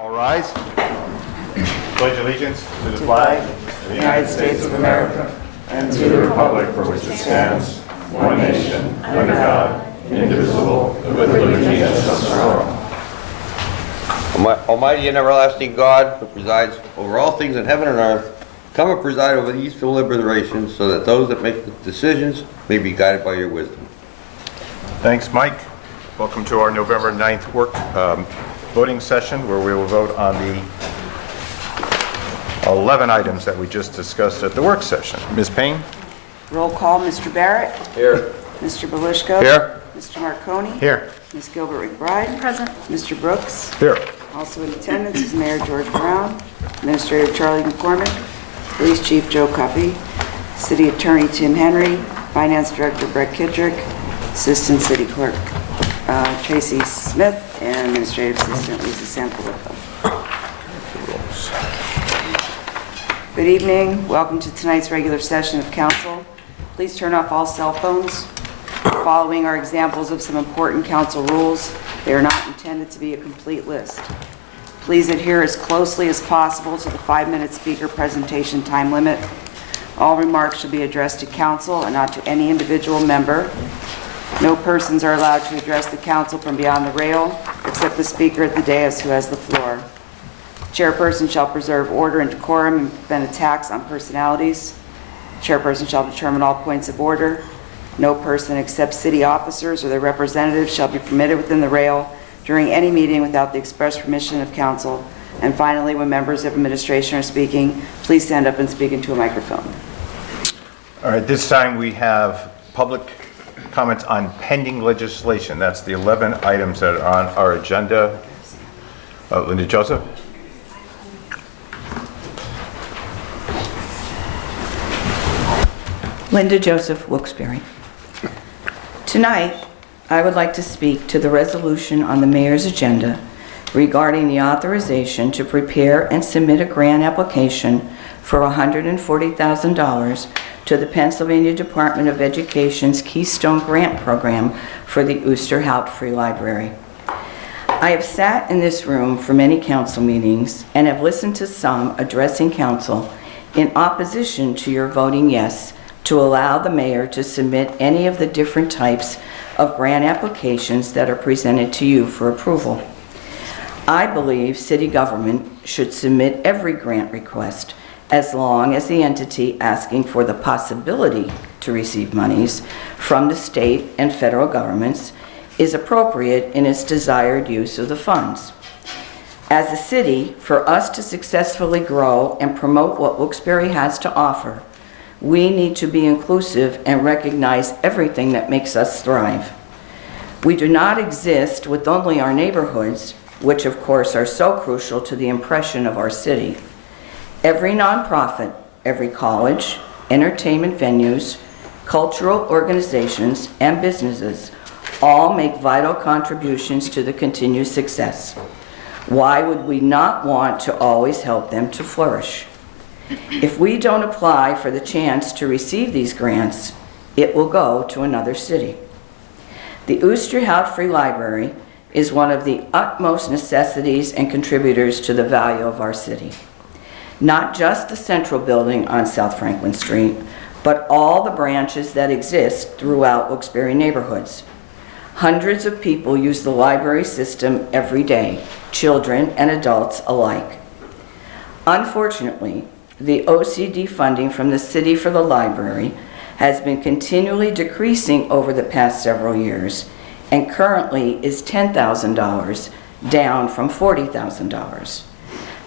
All rise. Pledge allegiance to the flag of the United States of America and to the republic for which it stands, one nation, under God, indivisible, with liberty and justice for all. Almighty and everlasting God, who presides over all things in heaven and earth, come and preside over these deliberations so that those that make the decisions may be guided by your wisdom. Thanks, Mike. Welcome to our November 9th voting session where we will vote on the 11 items that we just discussed at the work session. Ms. Payne? Roll call, Mr. Barrett. Here. Mr. Belishko. Here. Mr. Marconi. Here. Ms. Gilbert-McBride. Present. Mr. Brooks. Here. Also in attendance is Mayor George Brown, Administrator Charlie McCormick, Police Chief Joe Cuffey, City Attorney Tim Henry, Finance Director Brett Kidrick, Assistant City Clerk Tracy Smith, and Administrative Assistant Lisa Sanfilippo. Good evening. Welcome to tonight's regular session of council. Please turn off all cell phones. Following are examples of some important council rules. They are not intended to be a complete list. Please adhere as closely as possible to the 5-minute speaker presentation time limit. All remarks should be addressed to council and not to any individual member. No persons are allowed to address the council from beyond the rail, except the speaker at the dais who has the floor. Chairperson shall preserve order and decorum and prevent attacks on personalities. Chairperson shall determine all points of order. No person except city officers or their representatives shall be permitted within the rail during any meeting without the express permission of council. And finally, when members of administration are speaking, please stand up and speak into a microphone. All right, this time we have public comments on pending legislation. That's the 11 items that are on our agenda. Linda Joseph. Linda Joseph, Wilkes-Barre. Tonight, I would like to speak to the resolution on the mayor's agenda regarding the authorization to prepare and submit a grant application for $140,000 to the Pennsylvania Department of Education's Keystone Grant Program for the Oosterhout Free Library. I have sat in this room for many council meetings and have listened to some addressing council in opposition to your voting yes to allow the mayor to submit any of the different types of grant applications that are presented to you for approval. I believe city government should submit every grant request as long as the entity asking for the possibility to receive monies from the state and federal governments is appropriate in its desired use of the funds. As a city, for us to successfully grow and promote what Wilkes-Barre has to offer, we need to be inclusive and recognize everything that makes us thrive. We do not exist with only our neighborhoods, which of course are so crucial to the impression of our city. Every nonprofit, every college, entertainment venues, cultural organizations, and businesses all make vital contributions to the continued success. Why would we not want to always help them to flourish? If we don't apply for the chance to receive these grants, it will go to another city. The Oosterhout Free Library is one of the utmost necessities and contributors to the value of our city. Not just the central building on South Franklin Street, but all the branches that exist throughout Wilkes-Barre neighborhoods. Hundreds of people use the library system every day, children and adults alike. Unfortunately, the OCD funding from the city for the library has been continually decreasing over the past several years and currently is $10,000, down from $40,000.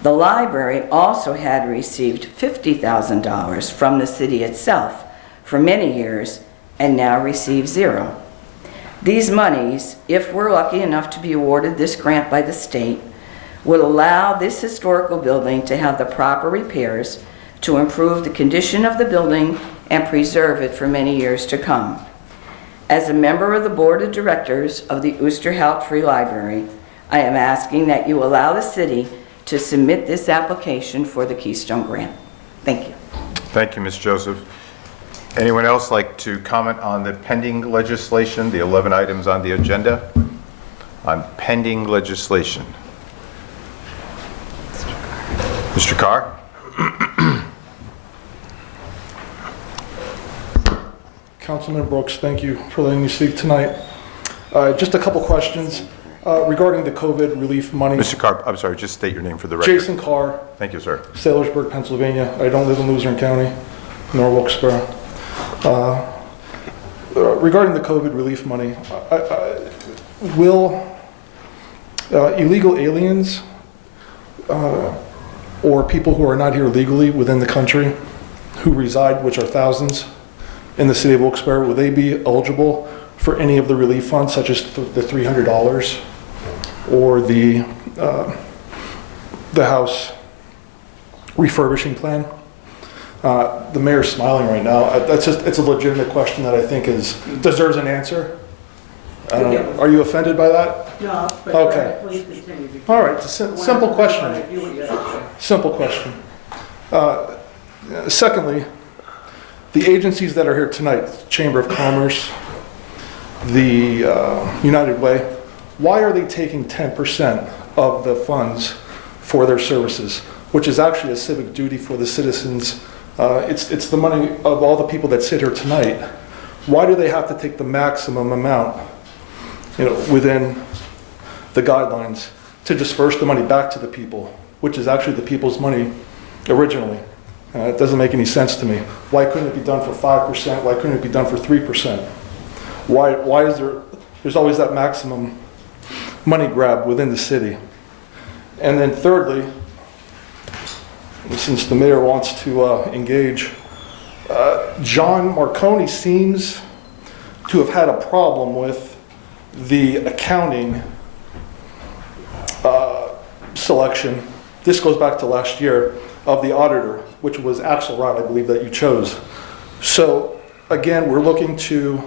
The library also had received $50,000 from the city itself for many years and now receives zero. These monies, if we're lucky enough to be awarded this grant by the state, would allow this historical building to have the proper repairs to improve the condition of the building and preserve it for many years to come. As a member of the board of directors of the Oosterhout Free Library, I am asking that you allow the city to submit this application for the Keystone Grant. Thank you. Thank you, Ms. Joseph. Anyone else like to comment on the pending legislation, the 11 items on the agenda? On pending legislation. Mr. Carr? Councilman Brooks, thank you for letting me speak tonight. Just a couple questions regarding the COVID relief money. Mr. Carr, I'm sorry, just state your name for the record. Jason Carr, Thank you, sir. Sailorsburg, Pennsylvania. I don't live in Luzerne County, nor Wilkes-Barre. Regarding the COVID relief money, will illegal aliens or people who are not here legally within the country who reside, which are thousands, in the city of Wilkes-Barre, will they be eligible for any of the relief funds, such as the $300 or the house refurbishing plan? The mayor's smiling right now. It's a legitimate question that I think deserves an answer. Are you offended by that? No, but Okay. please continue. All right, it's a simple question. Simple question. Secondly, the agencies that are here tonight, Chamber of Commerce, the United Way, why are they taking 10% of the funds for their services, which is actually a civic duty for the citizens? It's the money of all the people that sit here tonight. Why do they have to take the maximum amount, within the guidelines to disperse the money back to the people, which is actually the people's money originally? It doesn't make any sense to me. Why couldn't it be done for 5%? Why couldn't it be done for 3%? Why is there's always that maximum money grab within the city? And then thirdly, since the mayor wants to engage, John Marconi seems to have had a problem with the accounting selection. This goes back to last year, of the auditor, which was Axelrod, I believe, that you chose. So again, we're looking to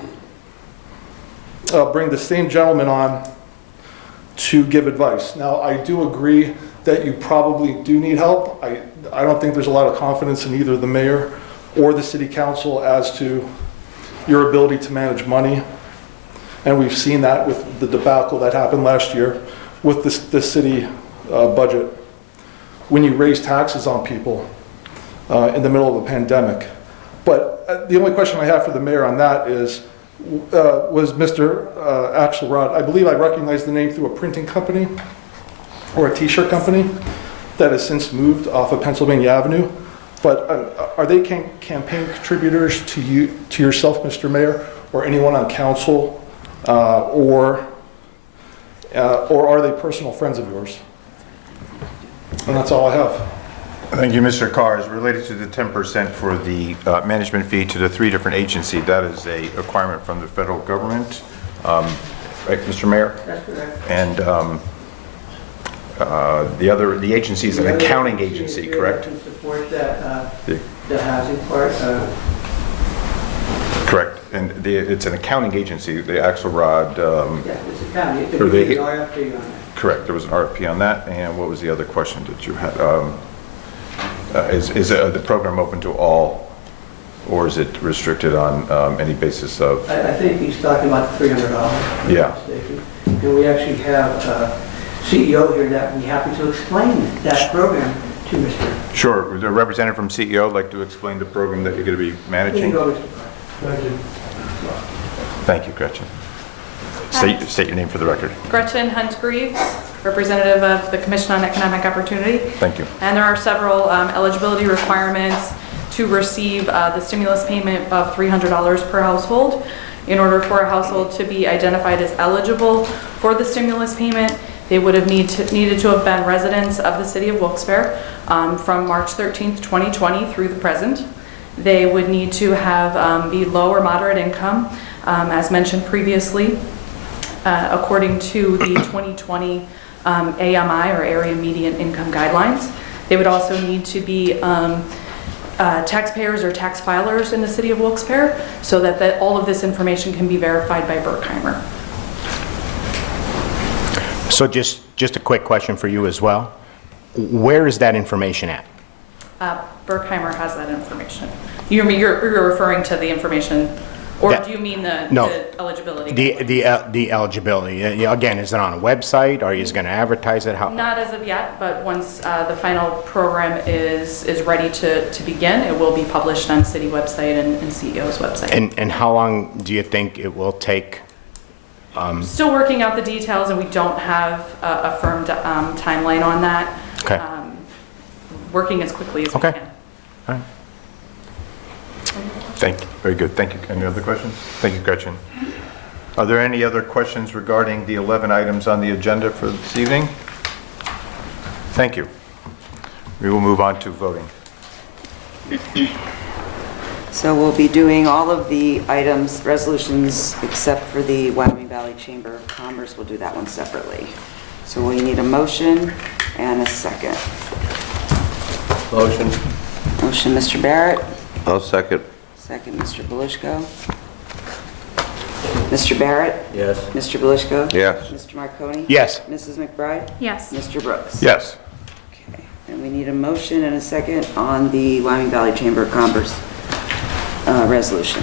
bring the same gentleman on to give advice. Now, I do agree that you probably do need help. I don't think there's a lot of confidence in either the mayor or the city council as to your ability to manage money. And we've seen that with the debacle that happened last year with the city budget, when you raise taxes on people in the middle of a pandemic. But the only question I have for the mayor on that is, was Mr. Axelrod, I believe I recognize the name through a printing company or a t-shirt company that has since moved off of Pennsylvania Avenue. But are they campaign contributors to yourself, Mr. Mayor, or anyone on council, or are they personal friends of yours? And that's all I have. Thank you, Mr. Carr. As related to the 10% for the management fee to the 3 different agencies, that is a requirement from the federal government, right, Mr. Mayor? That's correct. And the agency is an accounting agency, correct? To support that, the housing part. Correct. And it's an accounting agency, the Axelrod. Yeah, it's accounting. It Or could they- be an RFP on it. Correct. There was an RFP on that. And what was the other question that you had? Is the program open to all, or is it restricted on any basis of? I think he's talking about the $300. Yeah. And we actually have a CEO here that would be happy to explain that program to Mr. Sure. The representative from CEO would like to explain the program that you're going to be Here you managing. go, Mr. Carr. Thank you, Gretchen. State your name for the record. Gretchen Hunt-Greaves, representative of the Commission on Economic Opportunity. Thank you. And there are several eligibility requirements to receive the stimulus payment of $300 per household. In order for a household to be identified as eligible for the stimulus payment, they would have needed to have been residents of the city of Wilkes-Barre from March 13th, 2020 through the present. They would need to have be low or moderate income, as mentioned previously, according to the 2020 AMI, or Area Median Income Guidelines. They would also need to be taxpayers or tax filers in the city of Wilkes-Barre, so that all of this information can be verified by Berkheimer. So just a quick question for you as well. Where is that information at? Berkheimer has that information. You're referring to the information Or That- do you mean No. the eligibility? The eligibility, again, is it on a website? Are you just going to advertise it? How? Not as of yet, but once the final program is ready to begin, it will be published on city website and CEO's website. And how long do you think it will take? Still working out the details, and we don't have a firm timeline on that. Okay. Working as quickly as we Okay. can. All right. Thank you. Very good. Thank you. Any other questions? Thank you, Gretchen. Are there any other questions regarding the 11 items on the agenda for this evening? Thank you. We will move on to voting. So we'll be doing all of the items, resolutions, except for the Wyoming Valley Chamber of Commerce. We'll do that one separately. So we need a motion and a second. Motion. Motion, Mr. Barrett. I'll second. Second, Mr. Belishko. Mr. Barrett? Yes. Mr. Belishko? Yes. Mr. Marconi? Yes. Mrs. McBride? Yes. Mr. Brooks? Yes. Okay, and we need a motion and a second on the Wyoming Valley Chamber of Commerce resolution.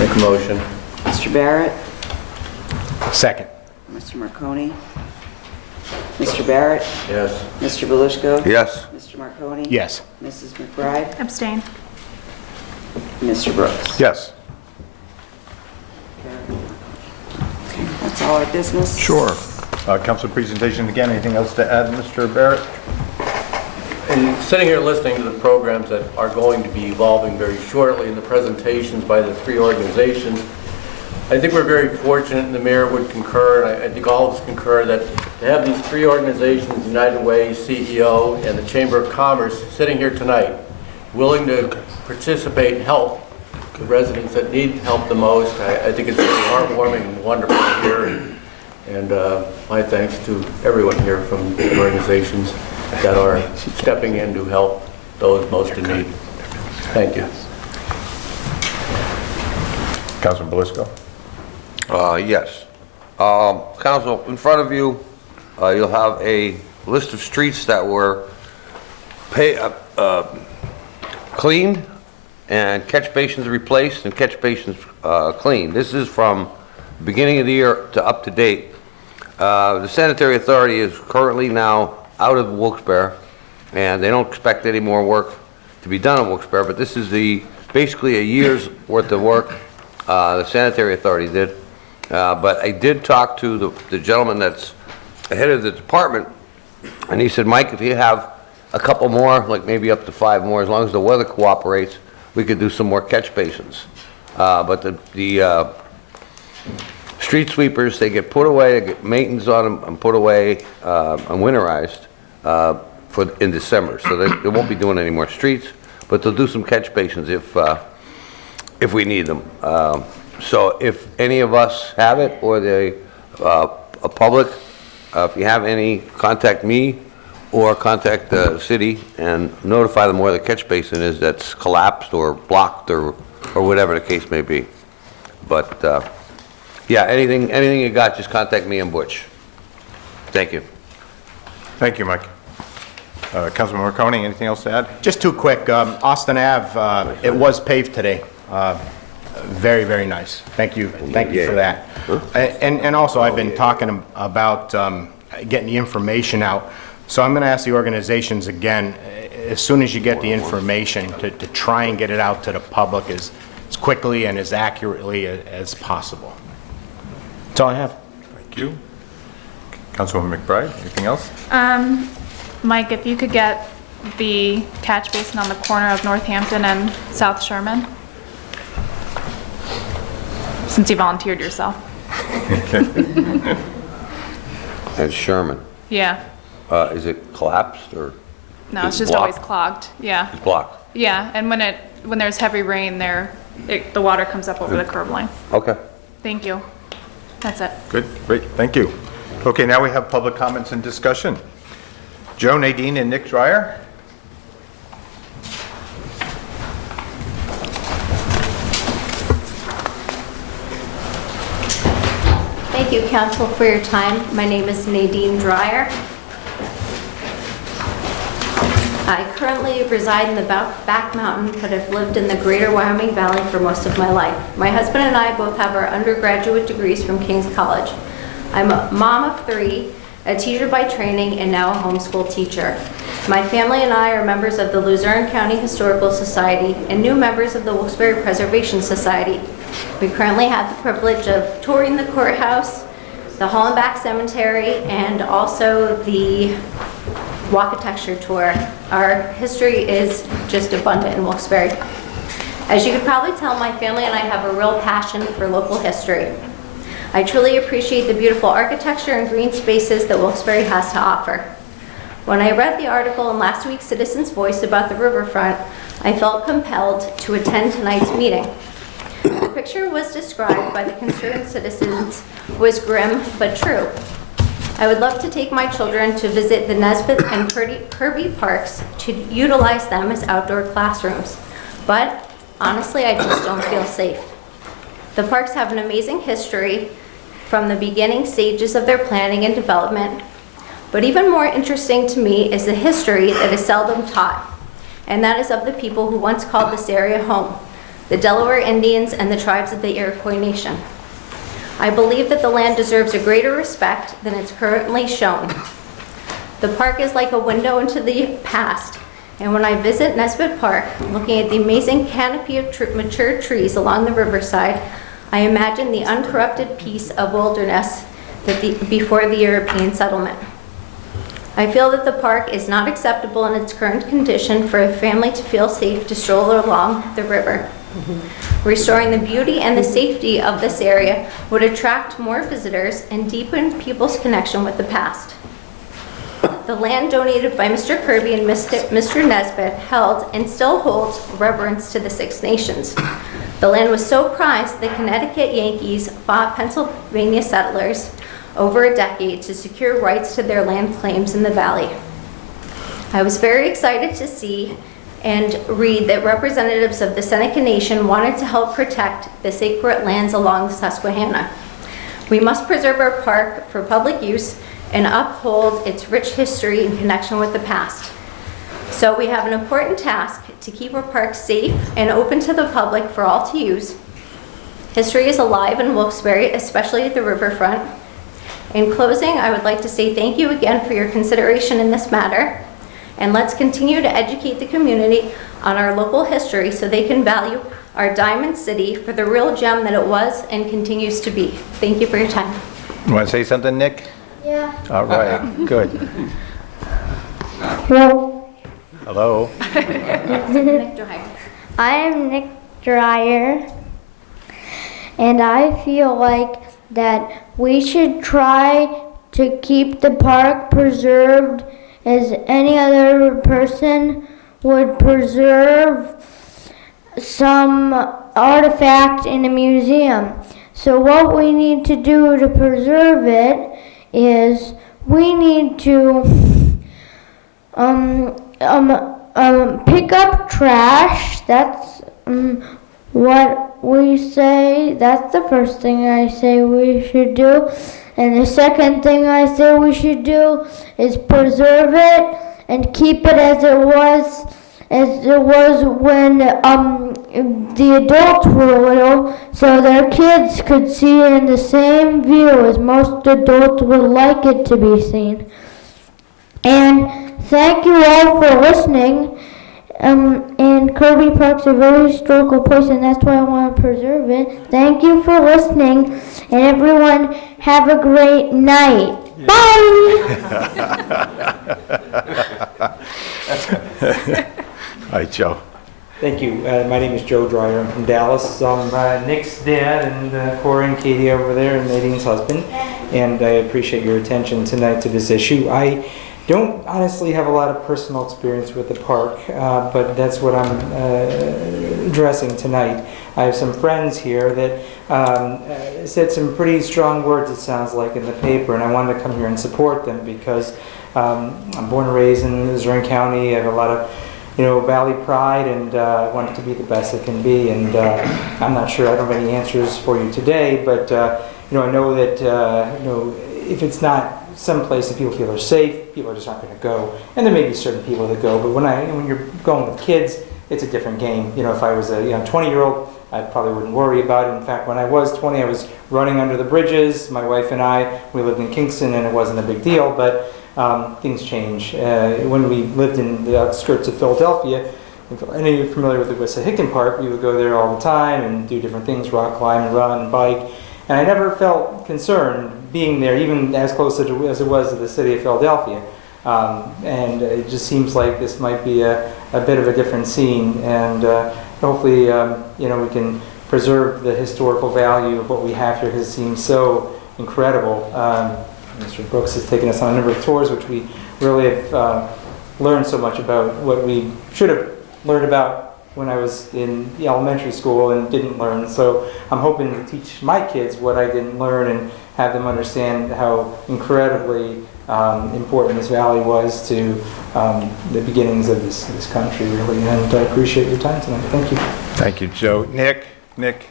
Make a motion. Mr. Barrett? Second. Mr. Marconi? Mr. Barrett? Yes. Mr. Belishko? Yes. Mr. Marconi? Yes. Mrs. McBride? Abstain. Mr. Brooks? Yes. Okay, that's all our business. Sure. Council presentation again. Anything else to add, Mr. Barrett? And sitting here listening to the programs that are going to be evolving very shortly and the presentations by the three organizations, I think we're very fortunate, and the mayor would concur, and I think all of us concur, that to have these three organizations, United Way, CEO, and the Chamber of Commerce, sitting here tonight, willing to participate and help the residents that need help the most. I think it's really heartwarming and wonderful to hear, and my thanks to everyone here from the organizations that are stepping in to help those most in need. Thank you. Councilman Belisco? Yes. Council, in front of you, you'll have a list of streets that were cleaned and catch basins replaced and catch basins cleaned. This is from the beginning of the year to up to date. The sanitary authority is currently now out of Wilkes-Barre, and they don't expect any more work to be done in Wilkes-Barre, but this is basically a year's worth of work the sanitary authority did. But I did talk to the gentleman that's head of the department, and he said, Mike, if you have a couple more, like maybe up to 5 more, as long as the weather cooperates, we could do some more catch basins. But the street sweepers, they get put away, they get maintenance on them and put away and winterized in December. So they won't be doing any more streets, but they'll do some catch basins if we need them. So if any of us have it, or the public, if you have any, contact me or contact the city and notify them where the catch basin is that's collapsed or blocked or whatever the case may be. But yeah, anything you got, just contact me and Butch. Thank you. Thank you, Mike. Councilman Marconi, anything else to add? Just too quick, Austin Ave, it was paved today. Very, very nice. Thank you for that. And also, I've been talking about getting the information out. So I'm going to ask the organizations again, as soon as you get the information, to try and get it out to the public as quickly and as accurately as possible. That's all I have. Thank you. Councilwoman McBride, anything else? Mike, if you could get the catch basin on the corner of Northampton and South Sherman, since you volunteered yourself. And Sherman, Yeah. is it collapsed or? No, it's Is it just always blocked? clogged. Yeah. It's blocked. Yeah, and when there's heavy rain there, the water comes up over the curb line. Okay. Thank you. That's it. Good, great, thank you. Okay, now we have public comments and discussion. Joe, Nadine, and Nick Dreyer. Thank you, Council, for your time. My name is Nadine Dreyer. I currently reside in the back mountain, but have lived in the greater Wyoming Valley for most of my life. My husband and I both have our undergraduate degrees from King's College. I'm a mom of 3, a teacher by training, and now a homeschool teacher. My family and I are members of the Luzerne County Historical Society and new members of the Wilkes-Barre Preservation Society. We currently have the privilege of touring the courthouse, the Hollenbach Cemetery, and also the Walkatexture tour. Our history is just abundant in Wilkes-Barre. As you could probably tell, my family and I have a real passion for local history. I truly appreciate the beautiful architecture and green spaces that Wilkes-Barre has to offer. When I read the article in last week's Citizens Voice about the Riverfront, I felt compelled to attend tonight's meeting. The picture was described by the concerned citizens was grim but true. I would love to take my children to visit the Nesbitt and Kirby parks to utilize them as outdoor classrooms, but honestly, I just don't feel safe. The parks have an amazing history from the beginning stages of their planning and development, but even more interesting to me is the history that is seldom taught, and that is of the people who once called this area home, the Delaware Indians and the tribes of the Iroquois Nation. I believe that the land deserves a greater respect than it's currently shown. The park is like a window into the past, and when I visit Nesbitt Park, looking at the amazing canopy of mature trees along the riverside, I imagine the uncorrupted peace of wilderness before the European settlement. I feel that the park is not acceptable in its current condition for a family to feel safe to stroll along the river. Restoring the beauty and the safety of this area would attract more visitors and deepen people's connection with the past. The land donated by Mr. Kirby and Mr. Nesbitt held and still holds reverence to the Six Nations. The land was so prized that Connecticut Yankees fought Pennsylvania settlers over a decade to secure rights to their land claims in the valley. I was very excited to see and read that representatives of the Seneca Nation wanted to help protect the sacred lands along the Susquehanna. We must preserve our park for public use and uphold its rich history in connection with the past. So we have an important task to keep our park safe and open to the public for all to use. History is alive in Wilkes-Barre, especially at the riverfront. In closing, I would like to say thank you again for your consideration in this matter, and let's continue to educate the community on our local history so they can value our Diamond City for the real gem that it was and continues to be. Thank you for your time. You want to say something, Nick? Yeah. All right, good. Hello. Hello. Nick Dreyer. I am Nick Dreyer, and I feel like that we should try to keep the park preserved as any other person would preserve some artifact in a museum. So what we need to do to preserve it is we need to pick up trash. That's what we say. That's the first thing I say we should do. And the second thing I say we should do is preserve it and keep it as it was when the adults were little, so their kids could see it in the same view as most adults would like it to be seen. And thank you all for listening. And Kirby Park's a very historical place, and that's why I want to preserve it. Thank you for listening, and everyone have a great night. Bye! All right, Joe. Thank you. My name is Joe Dreyer. I'm from Dallas. I'm Nick's dad and Corey and Katie over there and Nadine's husband. And I appreciate your attention tonight to this issue. I don't honestly have a lot of personal experience with the park, but that's what I'm addressing tonight. I have some friends here that said some pretty strong words, it sounds like, in the paper, and I wanted to come here and support them because I'm born and raised in Luzerne County. I have a lot of valley pride, and I want it to be the best it can be. And I'm not sure, I don't have any answers for you today, but I know that if it's not some places people feel are safe, people just aren't going to go. And there may be certain people that go, but when you're going with kids, it's a different game. You know, if I was a 20-year-old, I probably wouldn't worry about it. In fact, when I was 20, I was running under the bridges. My wife and I, we lived in Kingston, and it wasn't a big deal, but things change. When we lived in the outskirts of Philadelphia, I know you're familiar with the Wissahickon Park, we would go there all the time and do different things, rock climb and run and bike. And I never felt concerned being there, even as close as it was to the city of Philadelphia. And it just seems like this might be a bit of a different scene. And hopefully, we can preserve the historical value of what we have here, because it seems so incredible. Mr. Brooks has taken us on a number of tours, which we really have learned so much about what we should have learned about when I was in the elementary school and didn't learn. So I'm hoping to teach my kids what I didn't learn and have them understand how incredibly important this valley was to the beginnings of this country, really. And I appreciate your time tonight. Thank you. Thank you, Joe. Nick,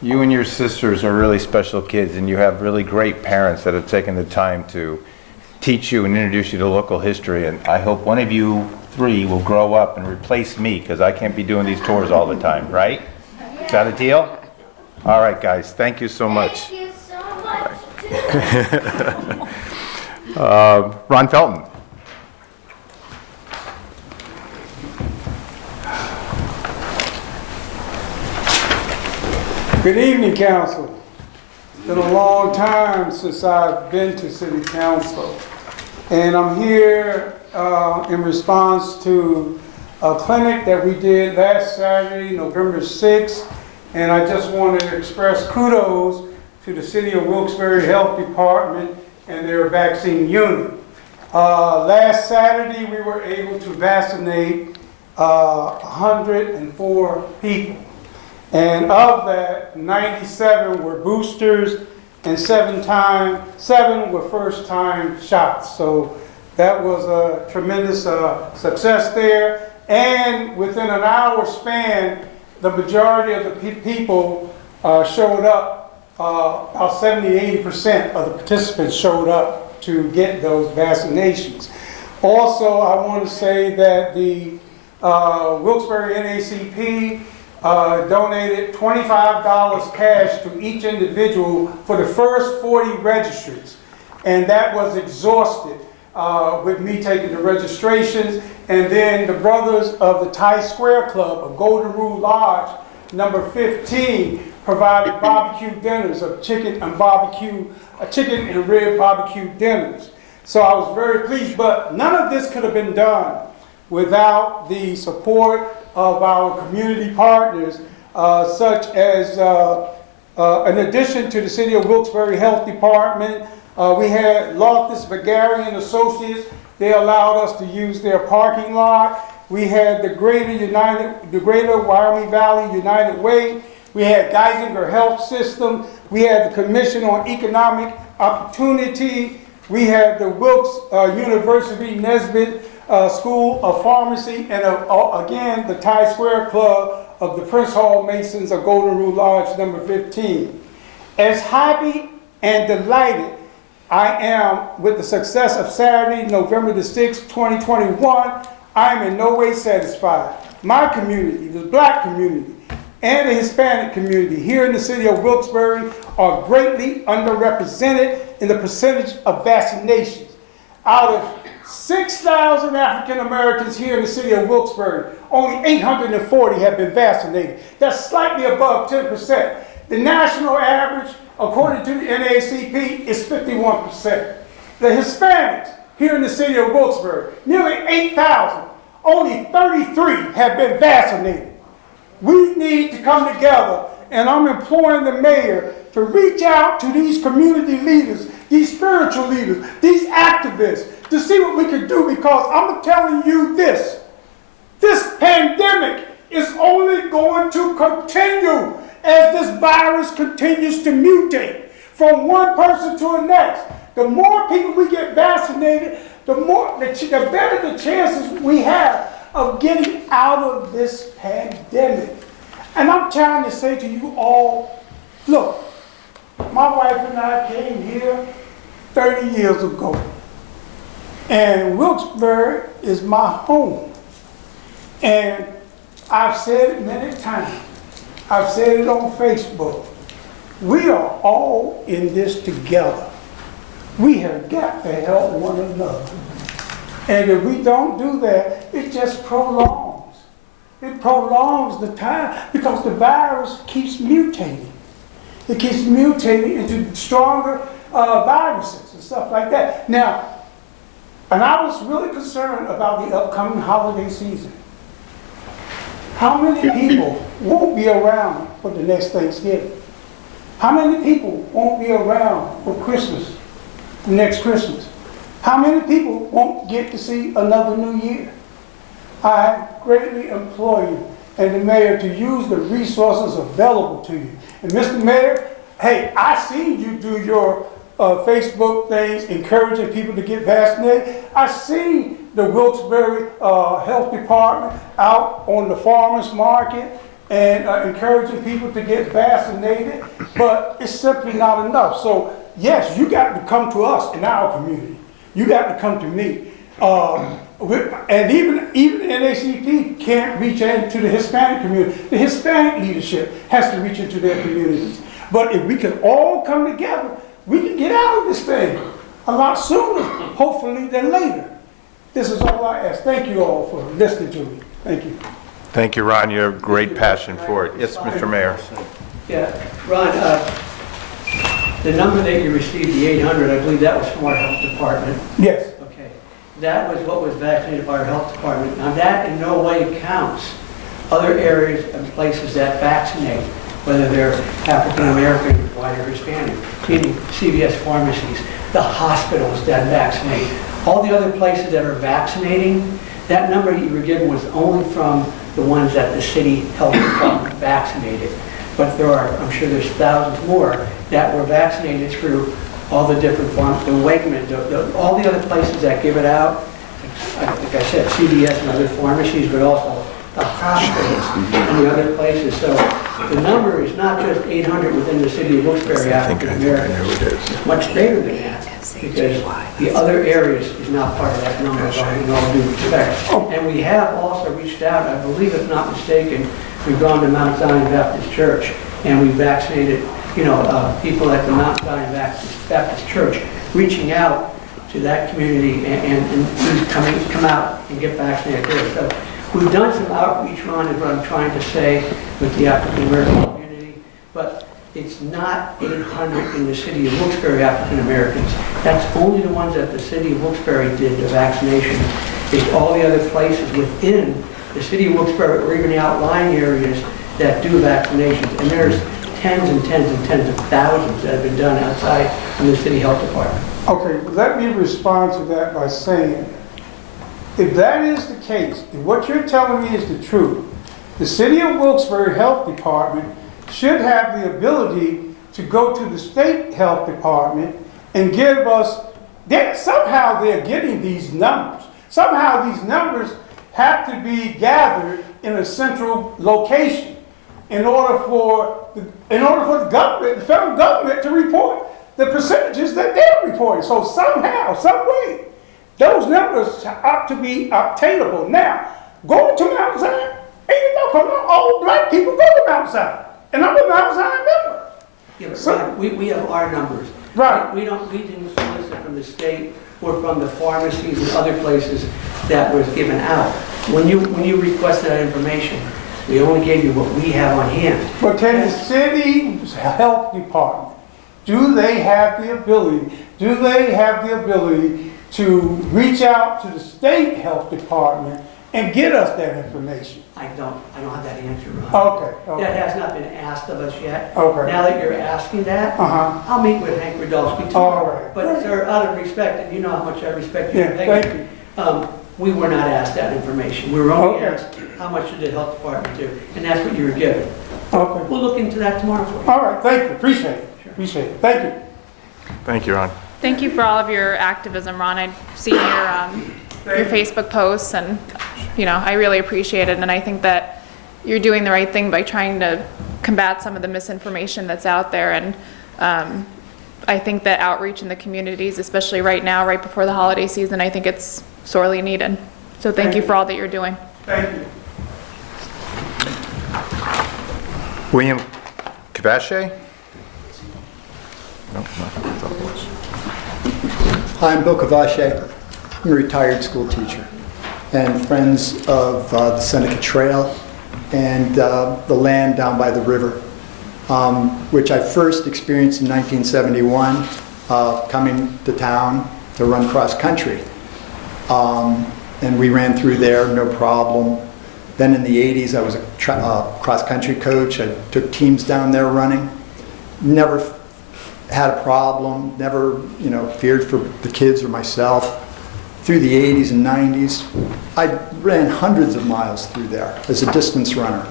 you and your sisters are really special kids, and you have really great parents that have taken the time to teach you and introduce you to local history. And I hope one of you three will grow up and replace me, because I can't be doing these tours all the time, right? Is that a deal? All right, guys. Thank you so much. Thank you so much. Ron Felton. Good evening, Council. It's been a long time since I've been to City Council, and I'm here in response to a clinic that we did last Saturday, November 6th, and I just want to express kudos to the City of Wilkes-Barre Health Department and their vaccine unit. Last Saturday, we were able to vaccinate 104 people. And of that, 97 were boosters and 7 were first-time shots. So that was a tremendous success there. And within an hour span, the majority of the people showed up. About 70–80% of the participants showed up to get those vaccinations. Also, I want to say that the Wilkes-Barre NACP donated $25 cash to each individual for the first 40 registries. And that was exhausted with me taking the registrations. And then the brothers of the Thai Square Club of Golden Rule Lodge, number 15, provided barbecue dinners of chicken and rib barbecue dinners. So I was very pleased, but none of this could have been done without the support of our community partners, such as, in addition to the City of Wilkes-Barre Health Department, we had Loftus Vagarian Associates. They allowed us to use their parking lot. We had the Greater Wyoming Valley United Way. We had Geisinger Health System. We had the Commission on Economic Opportunity. We had the Wilkes University Nesbitt School of Pharmacy, and again, the Thai Square Club of the Prince Hall Masons of Golden Rule Lodge number 15. As happy and delighted I am with the success of Saturday, November the 6th, 2021, I am in no way satisfied. My community, the black community, and the Hispanic community here in the city of Wilkes-Barre are greatly underrepresented in the percentage of vaccinations. Out of 6,000 African Americans here in the city of Wilkes-Barre, only 840 have been vaccinated. That's slightly above 10%. The national average, according to the NAACP, is 51%. The Hispanics here in the city of Wilkes-Barre, nearly 8,000, only 33 have been vaccinated. We need to come together, and I'm imploring the mayor to reach out to these community leaders, these spiritual leaders, these activists, to see what we can do, because I'm telling you this pandemic is only going to continue as this virus continues to mutate from one person to the next. The more people we get vaccinated, the better the chances we have of getting out of this pandemic. And I'm trying to say to you all, look, my wife and I came here 30 years ago. And Wilkes-Barre is my home. And I've said it many times. I've said it on Facebook. We are all in this together. We have got to help one another. And if we don't do that, it just prolongs. It prolongs the time because the virus keeps mutating. It keeps mutating into stronger viruses and stuff like that. Now, and I was really concerned about the upcoming holiday season. How many people won't be around for the next Thanksgiving? How many people won't be around for Christmas, next Christmas? How many people won't get to see another New Year? I greatly implore you and the mayor to use the resources available to you. And Mr. Mayor, hey, I seen you do your Facebook things, encouraging people to get vaccinated. I seen the Wilkes-Barre Health Department out on the farmers market and encouraging people to get vaccinated, but it's simply not enough. So yes, you got to come to us in our community. You got to come to me. And even NACP can't reach into the Hispanic community. The Hispanic leadership has to reach into their communities. But if we can all come together, we can get out of this thing a lot sooner, hopefully, than later. This is all I ask. Thank you all for listening to me. Thank you. Thank you, Ron. You have great passion for it. Yes, Mr. Mayor. Yeah, Ron, the number that you received, the 800, I believe that was from our health department. Yes. Okay. That was what was vaccinated by our health department. Now that in no way counts other areas and places that vaccinate, whether they're African American, white or Hispanic, meaning CVS pharmacies, the hospitals that vaccinate, all the other places that are vaccinating. That number you were given was only from the ones that the city health department vaccinated. But there are, I'm sure there's thousands more that were vaccinated through all the different forms, the Wegman, all the other places that give it out. Like I said, CVS and other pharmacies, but also the hospitals and the other places. So the number is not just 800 within the city of Wilkes-Barre, African Americans. It's much bigger than that, because the other areas is not part of that number, in all due respect. And we have also reached out, I believe if not mistaken, we've gone to Mount Zion Baptist Church and we vaccinated, people at the Mount Zion Baptist Church, reaching out to that community and please come out and get vaccinated there. So we've done some outreach, Ron, is what I'm trying to say, with the African American community, but it's not 800 in the city of Wilkes-Barre African Americans. That's only the ones that the city of Wilkes-Barre did the vaccination. It's all the other places within the city of Wilkes-Barre or even the outlying areas that do vaccinations. And there's tens and tens and tens of thousands that have been done outside of the city health department. Okay, let me respond to that by saying, if that is the case, if what you're telling me is the truth, the city of Wilkes-Barre Health Department should have the ability to go to the state health department and give us, somehow they're getting these numbers. Somehow these numbers have to be gathered in a central location in order for the government, the federal government, to report the percentages that they're reporting. So somehow, some way, those numbers ought to be obtainable. Now, going to Mount Zion, ain't enough of all black people go to Mount Zion. And I'm a Mount Zion member. Yeah, but so, we have our numbers. Right. We didn't solicit from the state or from the pharmacies and other places that was given out. When you requested that information, we only gave you what we have on hand. But can the city's health department, do they have the ability to reach out to the state health department and get us that information? I don't have that answer, Ron. Okay. That has not been asked of us yet. Okay. Now that you're asking that, I'll meet with Hank Radulski tomorrow. All right. But sir, out of respect, and you know how much I respect you, thank you. We were not asked that information. We were only asked how much did the health department do, and that's what you were given. Okay. We'll look into that tomorrow for you. All right, thank you. Appreciate it. Sure. Appreciate it. Thank you. Thank you, Ron. Thank you for all of your activism, Ron. I've seen your Facebook posts, and I really appreciate it. And I think that you're doing the right thing by trying to combat some of the misinformation that's out there. And I think that outreach in the communities, especially right now, right before the holiday season, I think it's sorely needed. So thank you for all that you're doing. Thank you. William Cavache? Hi, I'm Bill Cavache. I'm a retired school teacher and friends of the Seneca Trail and the land down by the river, which I first experienced in 1971, coming to town to run cross country. And we ran through there, no problem. Then in the 80s, I was a cross-country coach. I took teams down there running. Never had a problem, never, feared for the kids or myself. Through the 80s and 90s, I ran hundreds of miles through there as a distance runner.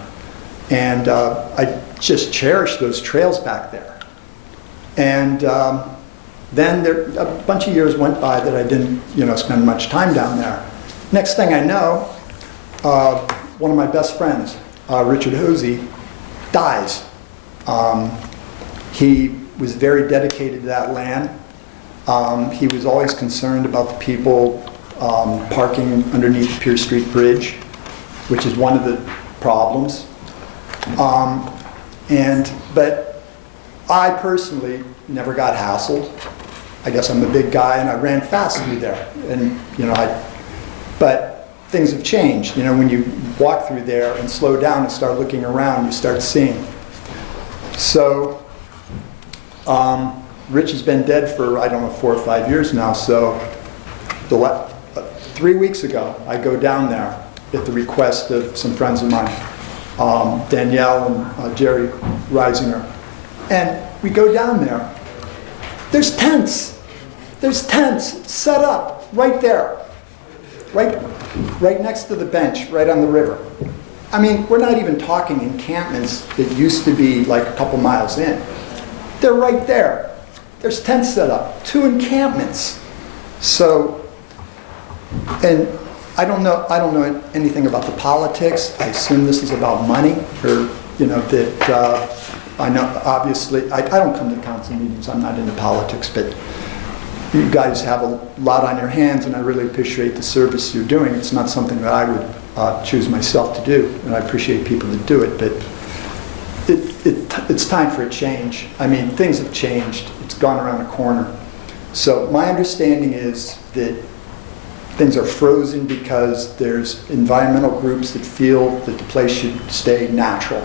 And I just cherished those trails back there. And then a bunch of years went by that I didn't, spend much time down there. Next thing I know, one of my best friends, Richard Hosey, dies. He was very dedicated to that land. He was always concerned about the people parking underneath the Pierce Street Bridge, which is one of the problems. But I personally never got hassled. I guess I'm a big guy and I ran fast through there. And but things have changed. When you walk through there and slow down and start looking around, you start seeing. So Rich has been dead for, 4 or 5 years now. So 3 weeks ago, I go down there at the request of some friends of mine, Danielle and Jerry Reisinger. And we go down there. There's tents. There's tents set up right there. Right next to the bench, right on the river. I mean, we're not even talking encampments that used to be like a couple miles in. They're right there. There's tents set up, 2 encampments. So, and I don't know anything about the politics. I assume this is about money, or that I know. Obviously, I don't come to council meetings. I'm not into politics, but you guys have a lot on your hands, and I really appreciate the service you're doing. It's not something that I would choose myself to do, and I appreciate people that do it, but it's time for a change. I mean, things have changed. It's gone around a corner. So my understanding is that things are frozen because there's environmental groups that feel that the place should stay natural.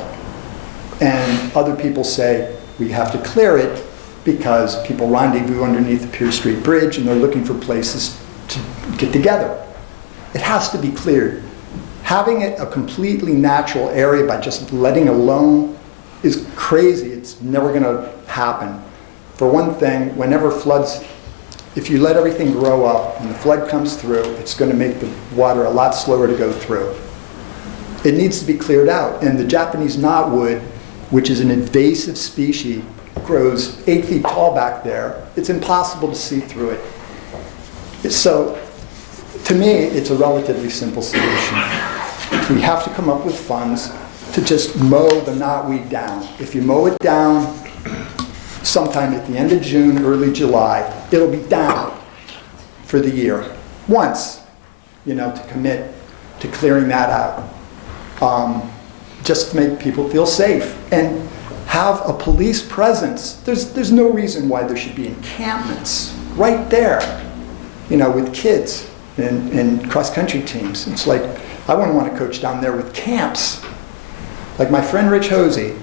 And other people say we have to clear it because people rendezvous underneath the Pierce Street Bridge and they're looking for places to get together. It has to be cleared. Having it a completely natural area by just letting alone is crazy. It's never going to happen. For one thing, whenever floods, if you let everything grow up and the flood comes through, it's going to make the water a lot slower to go through. It needs to be cleared out. And the Japanese knotwood, which is an invasive species, grows 8 feet tall back there. It's impossible to see through it. So, to me, it's a relatively simple solution. We have to come up with funds to just mow the knotweed down. If you mow it down sometime at the end of June, early July, it'll be down for the year. Once, to commit to clearing that out. Just to make people feel safe. And have a police presence. There's no reason why there should be encampments right there, with kids and cross-country teams. It's like, I wouldn't want to coach down there with camps. Like my friend Rich Hosey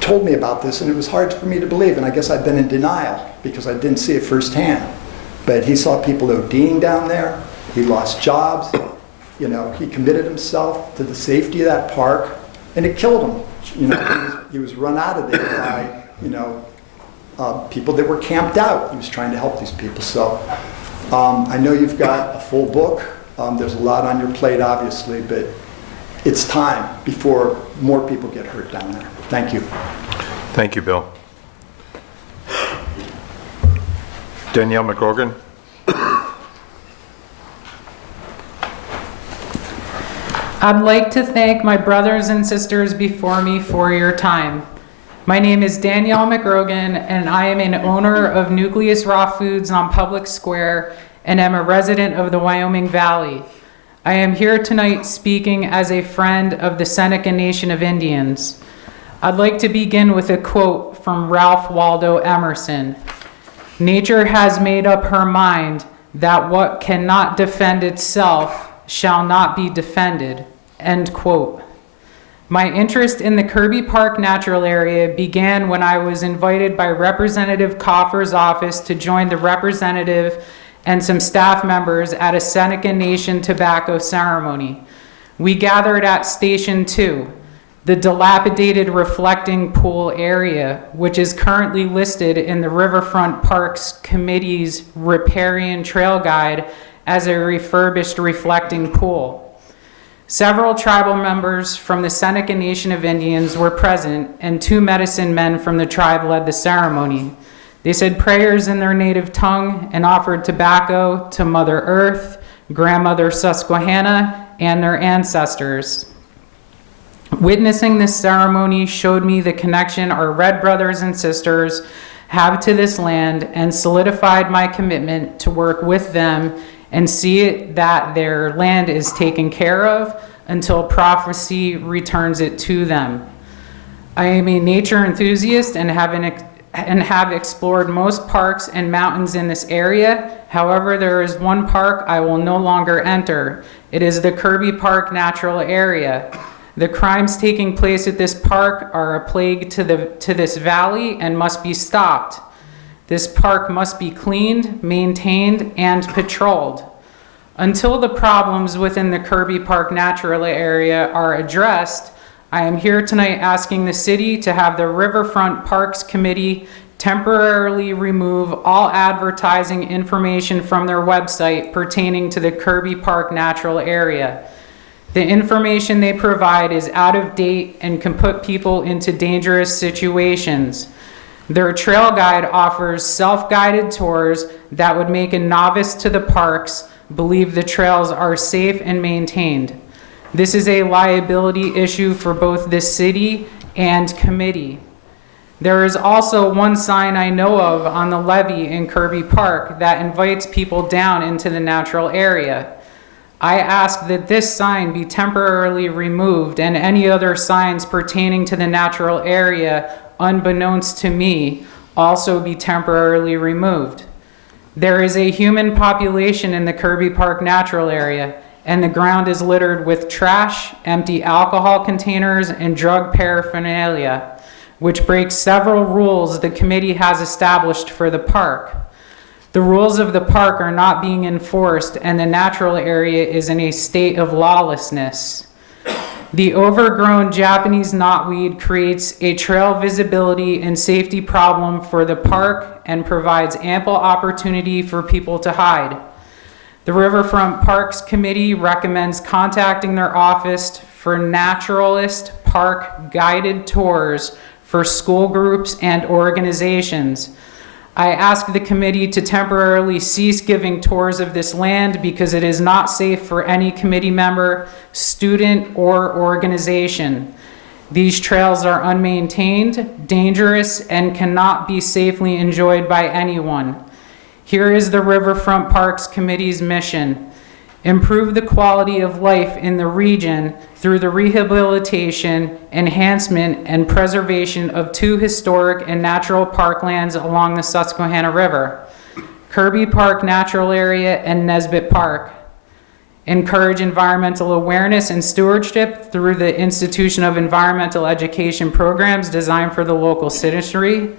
told me about this, and it was hard for me to believe, and I guess I've been in denial because I didn't see it firsthand. But he saw people ODing down there. He lost jobs. He committed himself to the safety of that park, and it killed him. He was run out of there by, people that were camped out. He was trying to help these people. So I know you've got a full book. There's a lot on your plate, obviously, but it's time before more people get hurt down there. Thank you. Thank you, Bill. Danielle McGorgan. I'd like to thank my brothers and sisters before me for your time. My name is Danielle McRogan, and I am an owner of Nucleus Raw Foods on Public Square and am a resident of the Wyoming Valley. I am here tonight speaking as a friend of the Seneca Nation of Indians. I'd like to begin with a quote from Ralph Waldo Emerson. "Nature has made up her mind that what cannot defend itself shall not be defended." End quote. My interest in the Kirby Park Natural Area began when I was invited by Representative Coffer's office to join the representative and some staff members at a Seneca Nation tobacco ceremony. We gathered at Station 2, the dilapidated reflecting pool area, which is currently listed in the Riverfront Parks Committee's Riparian Trail Guide as a refurbished reflecting pool. Several tribal members from the Seneca Nation of Indians were present, and 2 medicine men from the tribe led the ceremony. They said prayers in their native tongue and offered tobacco to Mother Earth, Grandmother Susquehanna, and their ancestors. Witnessing this ceremony showed me the connection our red brothers and sisters have to this land and solidified my commitment to work with them and see it that their land is taken care of until prophecy returns it to them. I am a nature enthusiast and have explored most parks and mountains in this area. However, there is one park I will no longer enter. It is the Kirby Park Natural Area. The crimes taking place at this park are a plague to this valley and must be stopped. This park must be cleaned, maintained, and patrolled. Until the problems within the Kirby Park Natural Area are addressed, I am here tonight asking the city to have the Riverfront Parks Committee temporarily remove all advertising information from their website pertaining to the Kirby Park Natural Area. The information they provide is out of date and can put people into dangerous situations. Their trail guide offers self-guided tours that would make a novice to the parks believe the trails are safe and maintained. This is a liability issue for both the city and committee. There is also one sign I know of on the levee in Kirby Park that invites people down into the natural area. I ask that this sign be temporarily removed and any other signs pertaining to the natural area, unbeknownst to me, also be temporarily removed. There is a human population in the Kirby Park Natural Area, and the ground is littered with trash, empty alcohol containers, and drug paraphernalia, which breaks several rules the committee has established for the park. The rules of the park are not being enforced, and the natural area is in a state of lawlessness. The overgrown Japanese knotweed creates a trail visibility and safety problem for the park and provides ample opportunity for people to hide. The Riverfront Parks Committee recommends contacting their office for naturalist park guided tours for school groups and organizations. I ask the committee to temporarily cease giving tours of this land because it is not safe for any committee member, student, or organization. These trails are unmaintained, dangerous, and cannot be safely enjoyed by anyone. Here is the Riverfront Parks Committee's mission: improve the quality of life in the region through the rehabilitation, enhancement, and preservation of 2 historic and natural parklands along the Susquehanna River, Kirby Park Natural Area and Nesbitt Park. Encourage environmental awareness and stewardship through the institution of environmental education programs designed for the local citizenry.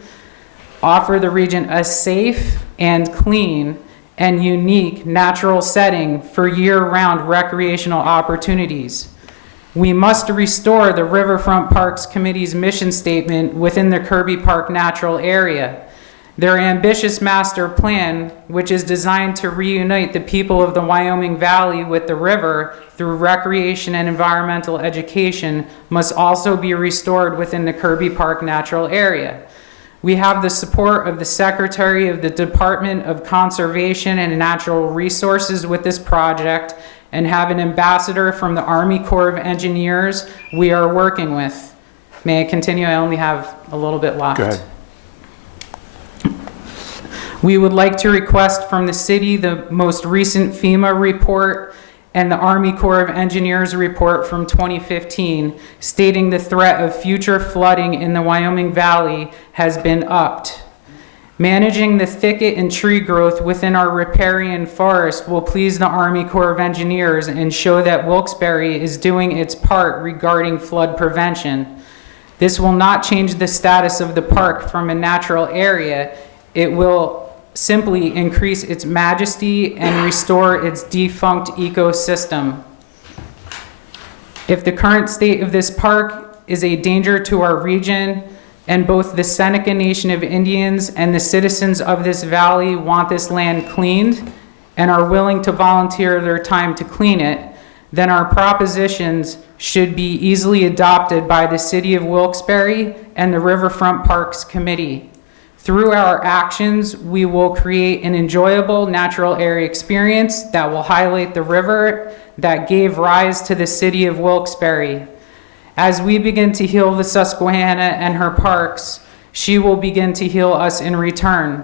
Offer the region a safe and clean and unique natural setting for year-round recreational opportunities. We must restore the Riverfront Parks Committee's mission statement within the Kirby Park Natural Area. Their ambitious master plan, which is designed to reunite the people of the Wyoming Valley with the river through recreation and environmental education, must also be restored within the Kirby Park Natural Area. We have the support of the Secretary of the Department of Conservation and Natural Resources with this project and have an ambassador from the Army Corps of Engineers we are working with. May I continue? I only have a little bit left. Go ahead. We would like to request from the city the most recent FEMA report and the Army Corps of Engineers report from 2015, stating the threat of future flooding in the Wyoming Valley has been upped. Managing the thicket and tree growth within our riparian forest will please the Army Corps of Engineers and show that Wilkes-Barre is doing its part regarding flood prevention. This will not change the status of the park from a natural area. It will simply increase its majesty and restore its defunct ecosystem. If the current state of this park is a danger to our region, and both the Seneca Nation of Indians and the citizens of this valley want this land cleaned and are willing to volunteer their time to clean it, then our propositions should be easily adopted by the City of Wilkes-Barre and the Riverfront Parks Committee. Through our actions, we will create an enjoyable natural area experience that will highlight the river that gave rise to the City of Wilkes-Barre. As we begin to heal the Susquehanna and her parks, she will begin to heal us in return.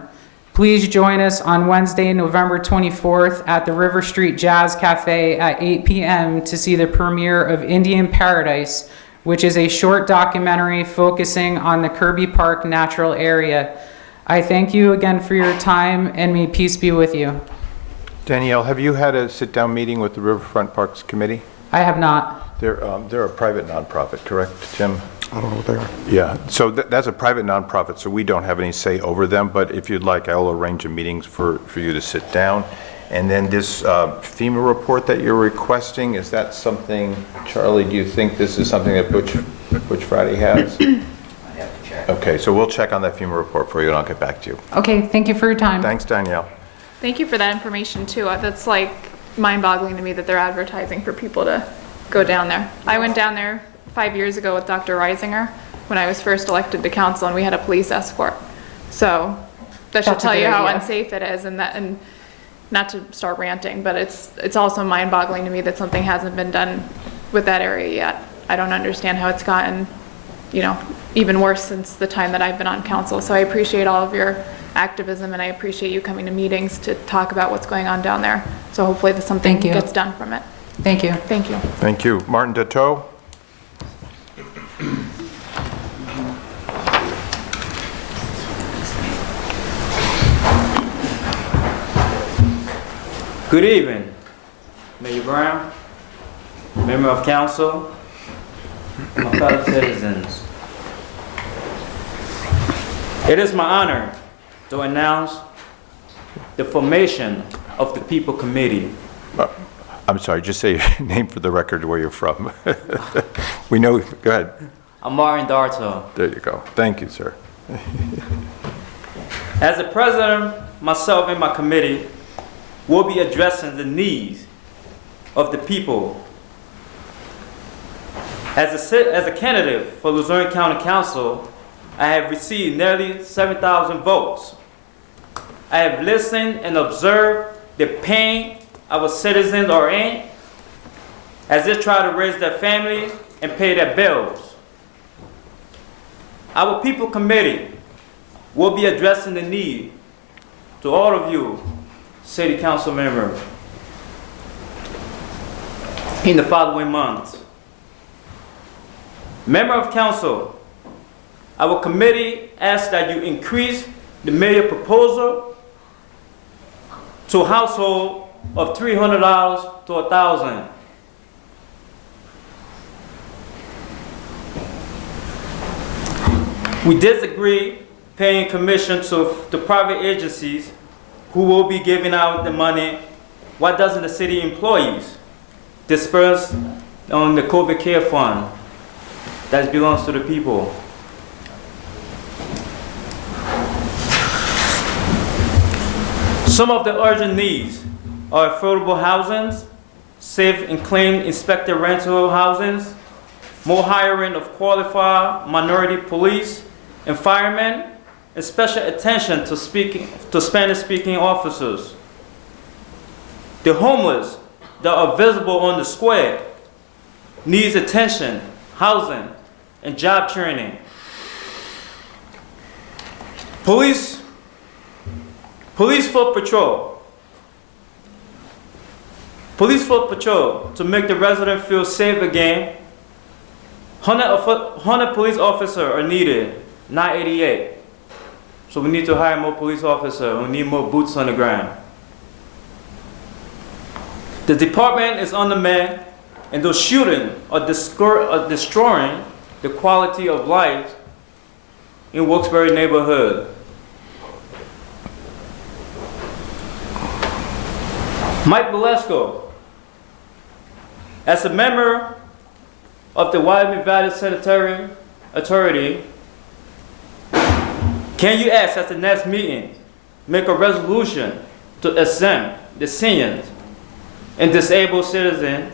Please join us on Wednesday, November 24th at the River Street Jazz Cafe at 8 p.m. to see the premiere of Indian Paradise, which is a short documentary focusing on the Kirby Park natural area. I thank you again for your time, and may peace be with you. Danielle, have you had a sit-down meeting with the Riverfront Parks Committee? I have not. They're a private nonprofit, correct, Jim? I don't know what they are. Yeah, so that's a private nonprofit, so we don't have any say over them, but if you'd like, I'll arrange a meeting for you to sit down. And then this FEMA report that you're requesting, is that something, Charlie, do you think this is something that Butch Friday has? I have to check. Okay, so we'll check on that FEMA report for you and I'll get back to you. Okay, thank you for your time. Thanks, Danielle. Thank you for that information too. That's like mind-boggling to me that they're advertising for people to go down there. I went down there 5 years ago with Dr. Reisinger when I was first elected to council, and we had a police escort. So that should tell you how unsafe it is, and not to start ranting, but it's also mind-boggling to me that something hasn't been done with that area yet. I don't understand how it's gotten, even worse since the time that I've been on council. So I appreciate all of your activism, and I appreciate you coming to meetings to talk about what's going on down there. So hopefully that something gets done from it. Thank you. Thank you. Thank you. Martin Dateau? Good evening, Mayor Brown, member of council, my fellow citizens. It is my honor to announce the formation of the People Committee. I'm sorry, just say your name for the record, where you're from. We know, go ahead. I'm Martin Darto. There you go. Thank you, sir. As the president, myself and my committee will be addressing the needs of the people. As a candidate for Luzerne County Council, I have received nearly 7,000 votes. I have listened and observed the pain our citizens are in as they try to raise their family and pay their bills. Our People Committee will be addressing the need to all of you City Council members in the following months. Member of Council, our committee asks that you increase the mayor proposal to a household of $300 to $1,000. We disagree paying commission to the private agencies who will be giving out the money. Why doesn't the city employees disperse on the COVID care fund that belongs to the people? Some of the urgent needs are affordable housing, safe and clean inspected rental housings, more hiring of qualified minority police and firemen, and special attention to Spanish-speaking officers. The homeless that are visible on the square needs attention, housing, and job training. Police foot patrol. Police foot patrol to make the resident feel safe again. 100 police officers are needed, not 88. So we need to hire more police officers. We need more boots on the ground. The department is undermanned, and those shooting are destroying the quality of life in Wilkes-Barre neighborhood. Mike Belasco, as a member of the Wyoming Valley Sanitary Authority, can you ask at the next meeting, make a resolution to exempt the seniors and disabled citizens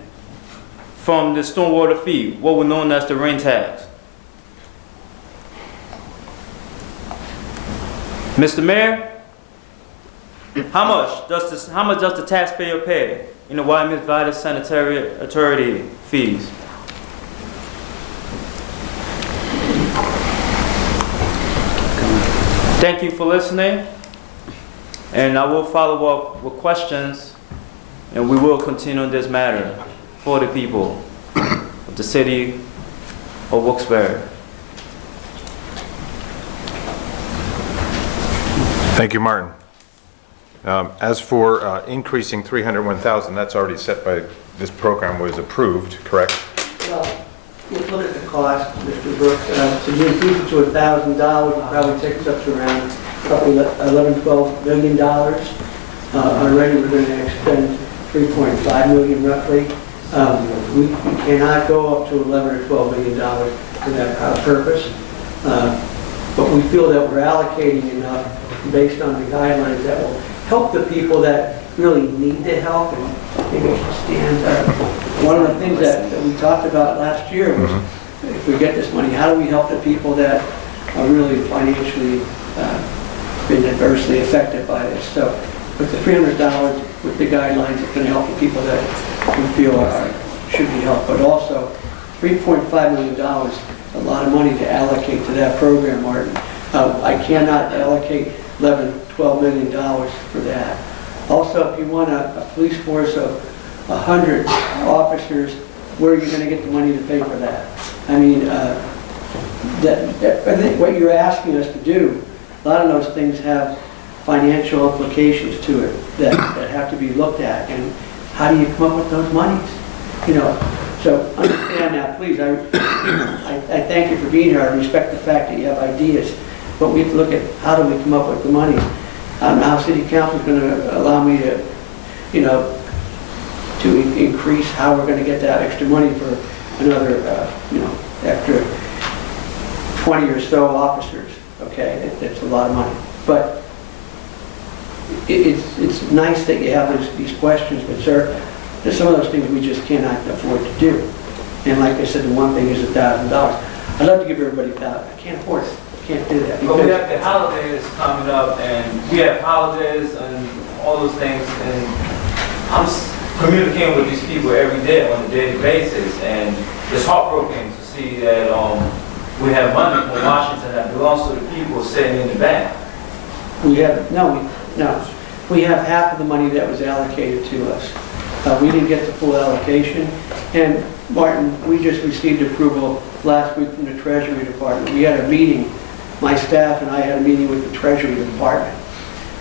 from the stormwater fee, what we know as the rain tax? Mr. Mayor, how much does the taxpayer pay in the Wyoming Valley Sanitary Authority fees? Thank you for listening, and I will follow up with questions, and we will continue on this matter for the people of the city of Wilkes-Barre. Thank you, Martin. As for increasing 301,000, that's already set by, this program was approved, correct? Well, let's look at the cost, Mr. Brooks. To increase it to $1,000 would probably take us up to around probably $11–12 million. Already we're going to expend $3.5 million roughly. We cannot go up to $11 or $12 million for that purpose. But we feel that we're allocating enough based on the guidelines that will help the people that really need the help. And maybe I should stand. One of the things that we talked about last year was, if we get this money, how do we help the people that are really financially been adversely affected by this? So with the $300, with the guidelines, it's going to help the people that we feel should be helped. But also, $3.5 million, a lot of money to allocate to that program, Martin. I cannot allocate $11–12 million for that. Also, if you want a police force of 100 officers, where are you going to get the money to pay for that? I mean, I think what you're asking us to do, a lot of those things have financial implications to it that have to be looked at. And how do you come up with those monies? You know, so understand that, please. I thank you for being here. I respect the fact that you have ideas, but we have to look at how do we come up with the money. How City Council is going to allow me to, you know, to increase how we're going to get that extra money for another, you know, extra 20 or so officers. Okay, it's a lot of money, but it's nice that you have these questions, but sir, there's some of those things we just cannot afford to do. And like I said, the one thing is $1,000. I'd love to give everybody $1,000. I can't afford it. I can't do that. But we have the holidays coming up, and we have holidays and all those things, and I'm communicating with these people every day on a daily basis, and it's heartbroken to see that we have money from Washington that belongs to the people sitting in the bank. We have, no. We have half of the money that was allocated to us. We didn't get the full allocation. And Martin, we just received approval last week from the Treasury Department. We had a meeting, my staff and I had a meeting with the Treasury Department,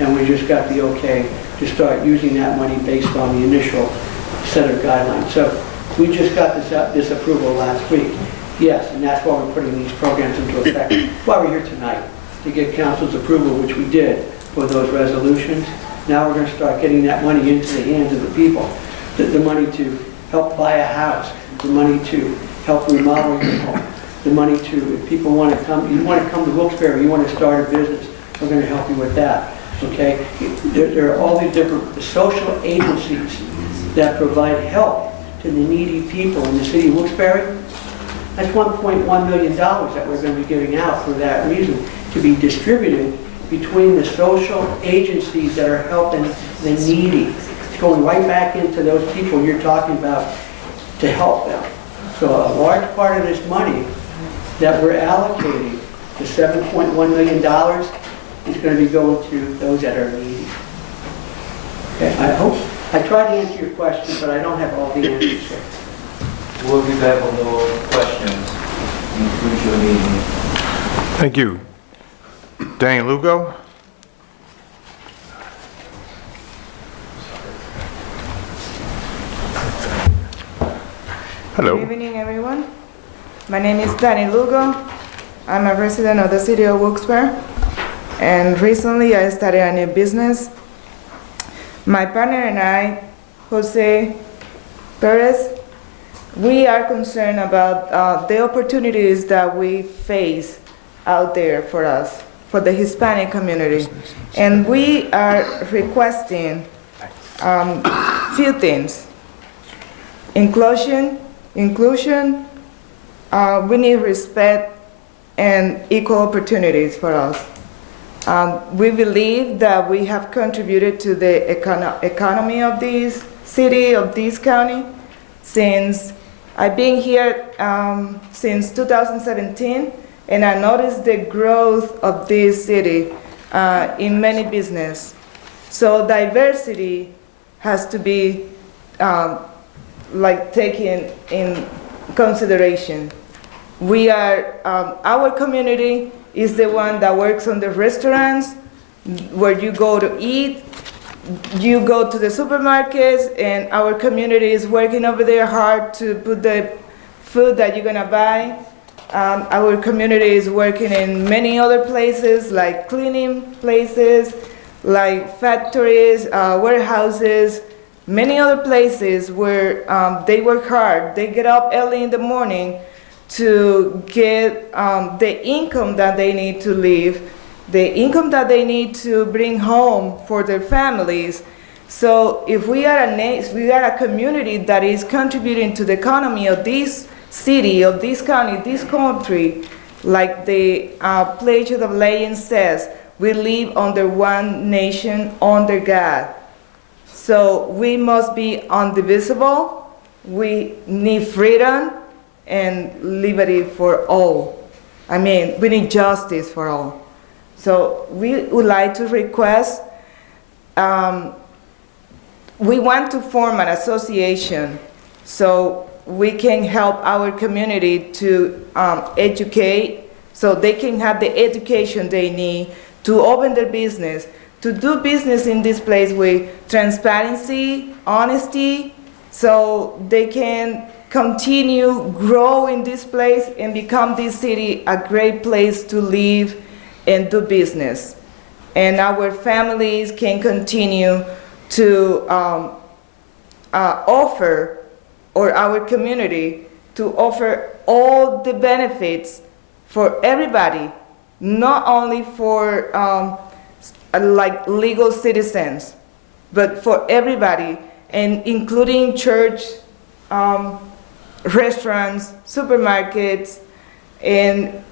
and we just got the okay to start using that money based on the initial set of guidelines. So we just got this approval last week. Yes, and that's why we're putting these programs into effect. That's why we're here tonight, to get council's approval, which we did for those resolutions. Now we're going to start getting that money into the hands of the people. The money to help buy a house, the money to help remodel your home, the money to, if people want to come, you want to come to Wilkes-Barre, you want to start a business, we're going to help you with that, okay? There are all these different social agencies that provide help to the needy people in the city of Wilkes-Barre. That's $1.1 million that we're going to be giving out for that reason, to be distributed between the social agencies that are helping the needy. It's going right back into those people you're talking about to help them. So a large part of this money that we're allocating, the $7.1 million, is going to be going to those that are needy. Okay, I tried to answer your question, but I don't have all the answers here. We'll be back with more questions in future meetings. Thank you. Dane Lugo? Hello. Good evening, everyone. My name is Danny Lugo. I'm a resident of the city of Wilkes-Barre, and recently I started a new business. My partner and I, Jose Perez, we are concerned about the opportunities that we face out there for us, for the Hispanic community. And we are requesting few things. Inclusion, we need respect and equal opportunities for us. We believe that we have contributed to the economy of this city, of this county, since I've been here since 2017, and I noticed the growth of this city in many business. So diversity has to be taken in consideration. We are, our community is the one that works on the restaurants where you go to eat, you go to the supermarkets, and our community is working over there hard to put the food that you're gonna buy. Our community is working in many other places, like cleaning places, like factories, warehouses, many other places where they work hard. They get up early in the morning to get the income that they need to live, the income that they need to bring home for their families. So if we are a community that is contributing to the economy of this city, of this county, this country, like the Pledge of Allegiance says, we live under one nation, under God. So we must be indivisible. We need freedom and liberty for all. I mean, we need justice for all. So we would like to request, we want to form an association so we can help our community to educate, so they can have the education they need to open their business, to do business in this place with transparency, honesty, so they can continue grow in this place and become this city a great place to live and do business. And our families can continue to offer, or our community, to offer all the benefits for everybody, not only for like legal citizens, but for everybody, and including church, restaurants, supermarkets, and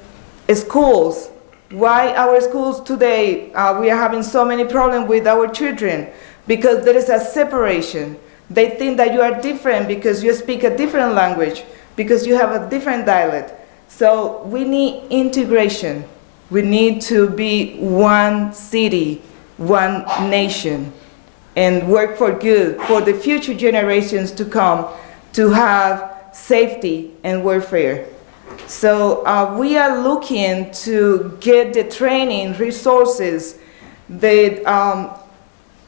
schools. Why our schools today, we are having so many problems with our children? Because there is a separation. They think that you are different because you speak a different language, because you have a different dialect. So we need integration. We need to be one city, one nation, and work for good, for the future generations to come, to have safety and welfare. So we are looking to get the training, resources,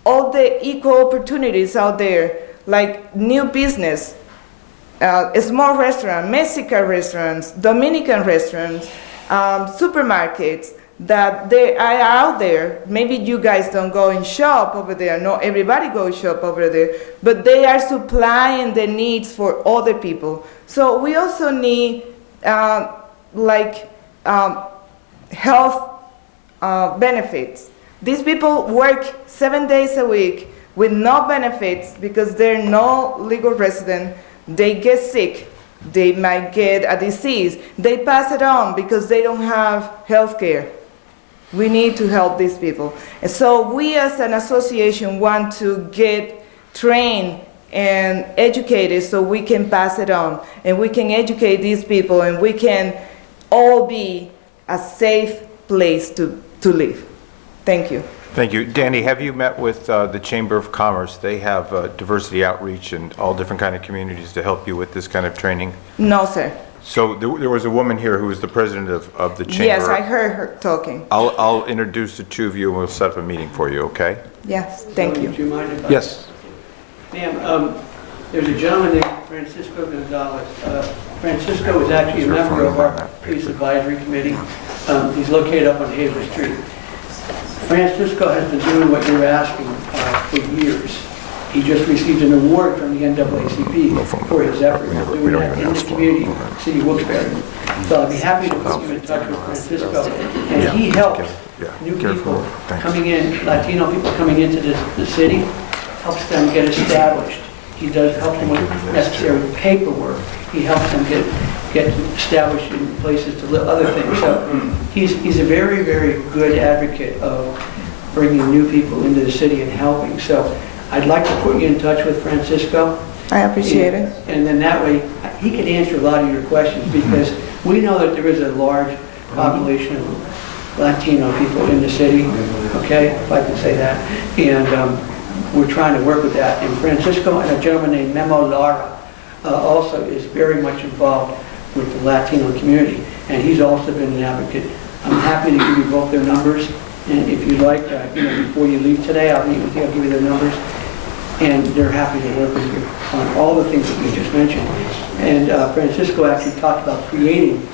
all the equal opportunities out there, like new business, small restaurants, Mexican restaurants, Dominican restaurants, supermarkets, that they are out there. Maybe you guys don't go and shop over there. Not everybody goes shop over there, but they are supplying the needs for other people. So we also need health benefits. These people work 7 days a week with no benefits because they're no legal resident. They get sick. They might get a disease. They pass it on because they don't have health care. We need to help these people. And so we as an association want to get trained and educated so we can pass it on. And we can educate these people, and we can all be a safe place to live. Thank you. Thank you. Danny, have you met with the Chamber of Commerce? They have diversity outreach and all different kind of communities to help you with this kind of training. No, sir. So there was a woman here who was the president of the chamber. Yes, I heard her talking. I'll introduce the two of you and we'll set up a meeting for you, okay? Yes, thank you. Do you mind if I? Yes. Ma'am, there's a gentleman named Francisco Gonzalez. Francisco is actually a member of our Police Advisory Committee. He's located up on Hazel Street. Francisco has been doing what you're asking for years. He just received an award from the NAACP for his efforts doing that in the community, City of Wilkes-Barre. So I'd be happy to put you in touch with Francisco. And he helps new people coming in, Latino people coming into the city, helps them get established. He does help them with necessary paperwork. He helps them get established in places to live, other things. So he's a very, very good advocate of bringing new people into the city and helping. So I'd like to put you in touch with Francisco. I appreciate it. And then that way, he can answer a lot of your questions because we know that there is a large population of Latino people in the city, okay, if I can say that. And we're trying to work with that. And Francisco and a gentleman named Memo Lara also is very much involved with the Latino community. And he's also been an advocate. I'm happy to give you both their numbers. And if you'd like, before you leave today, I'll meet with you, I'll give you their numbers. And they're happy to work with you on all the things that you just mentioned. And Francisco actually talked about creating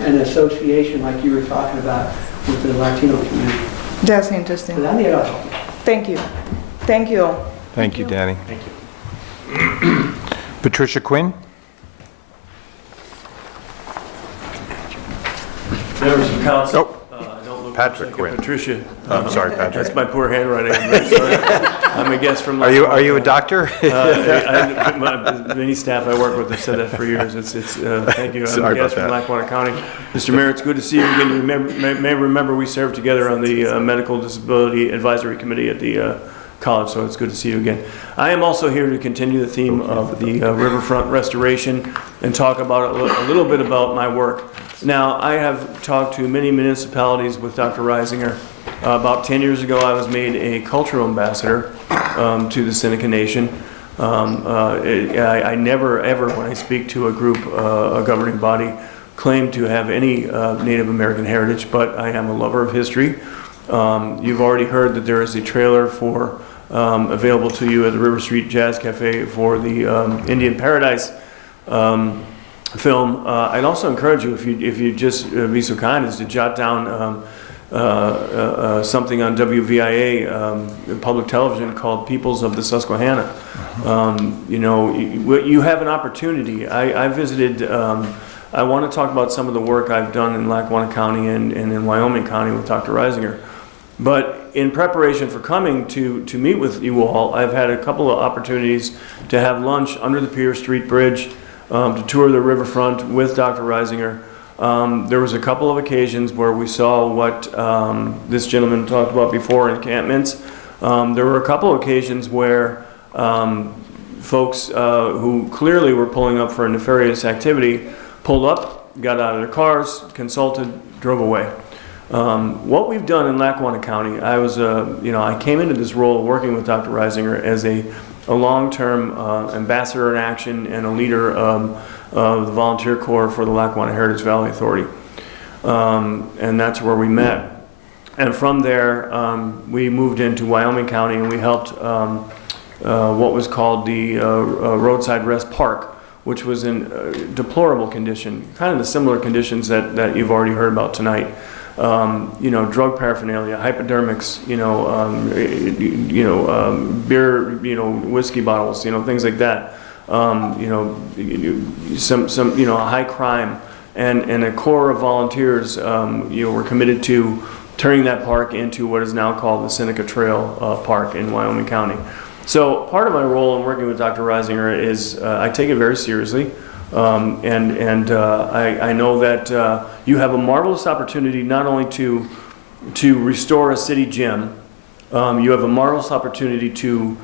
an association like you were talking about with the Latino community. That's interesting. Thank you. Thank you all. Thank you, Danny. Thank you. Patricia Quinn? Members of council. Patrick Quinn. Patricia. I'm sorry, Patrick. That's my poor handwriting. I'm very sorry. I'm a guest from. Are you a doctor? Many staff I work with have said that for years. Thank you. I'm a guest from Lackawanna County. Mr. Mayor, it's good to see you again. You may remember we served together on the Medical Disability Advisory Committee at the college, so it's good to see you again. I am also here to continue the theme of the Riverfront restoration and talk about a little bit about my work. Now, I have talked to many municipalities with Dr. Reisinger. About 10 years ago, I was made a cultural ambassador to the Seneca Nation. I never, ever, when I speak to a group, a governing body, claim to have any Native American heritage, but I am a lover of history. You've already heard that there is a trailer for available to you at the River Street Jazz Cafe for the Indian Paradise film. I'd also encourage you, if you just be so kind as to jot down something on WVIA public television called Peoples of the Susquehanna. You have an opportunity. I visited. I want to talk about some of the work I've done in Lackawanna County and in Wyoming County with Dr. Reisinger. But in preparation for coming to meet with you all, I've had a couple of opportunities to have lunch under the Pierce Street Bridge, to tour the riverfront with Dr. Reisinger. There was a couple of occasions where we saw what this gentleman talked about before, encampments. There were a couple of occasions where folks who clearly were pulling up for a nefarious activity pulled up, got out of their cars, consulted, drove away. What we've done in Lackawanna County, I came into this role working with Dr. Reisinger as a long-term ambassador in action and a leader of the volunteer corps for the Lackawanna Heritage Valley Authority. And that's where we met. And from there, we moved into Wyoming County and we helped what was called the Roadside Rest Park, which was in deplorable condition, kind of the similar conditions that you've already heard about tonight. Drug paraphernalia, hypodermics, beer, whiskey bottles, things like that. Some high crime, and a corps of volunteers, were committed to turning that park into what is now called the Seneca Trail Park in Wyoming County. So part of my role in working with Dr. Reisinger is I take it very seriously. I know that you have a marvelous opportunity not only to restore a city gym, you have a marvelous opportunity to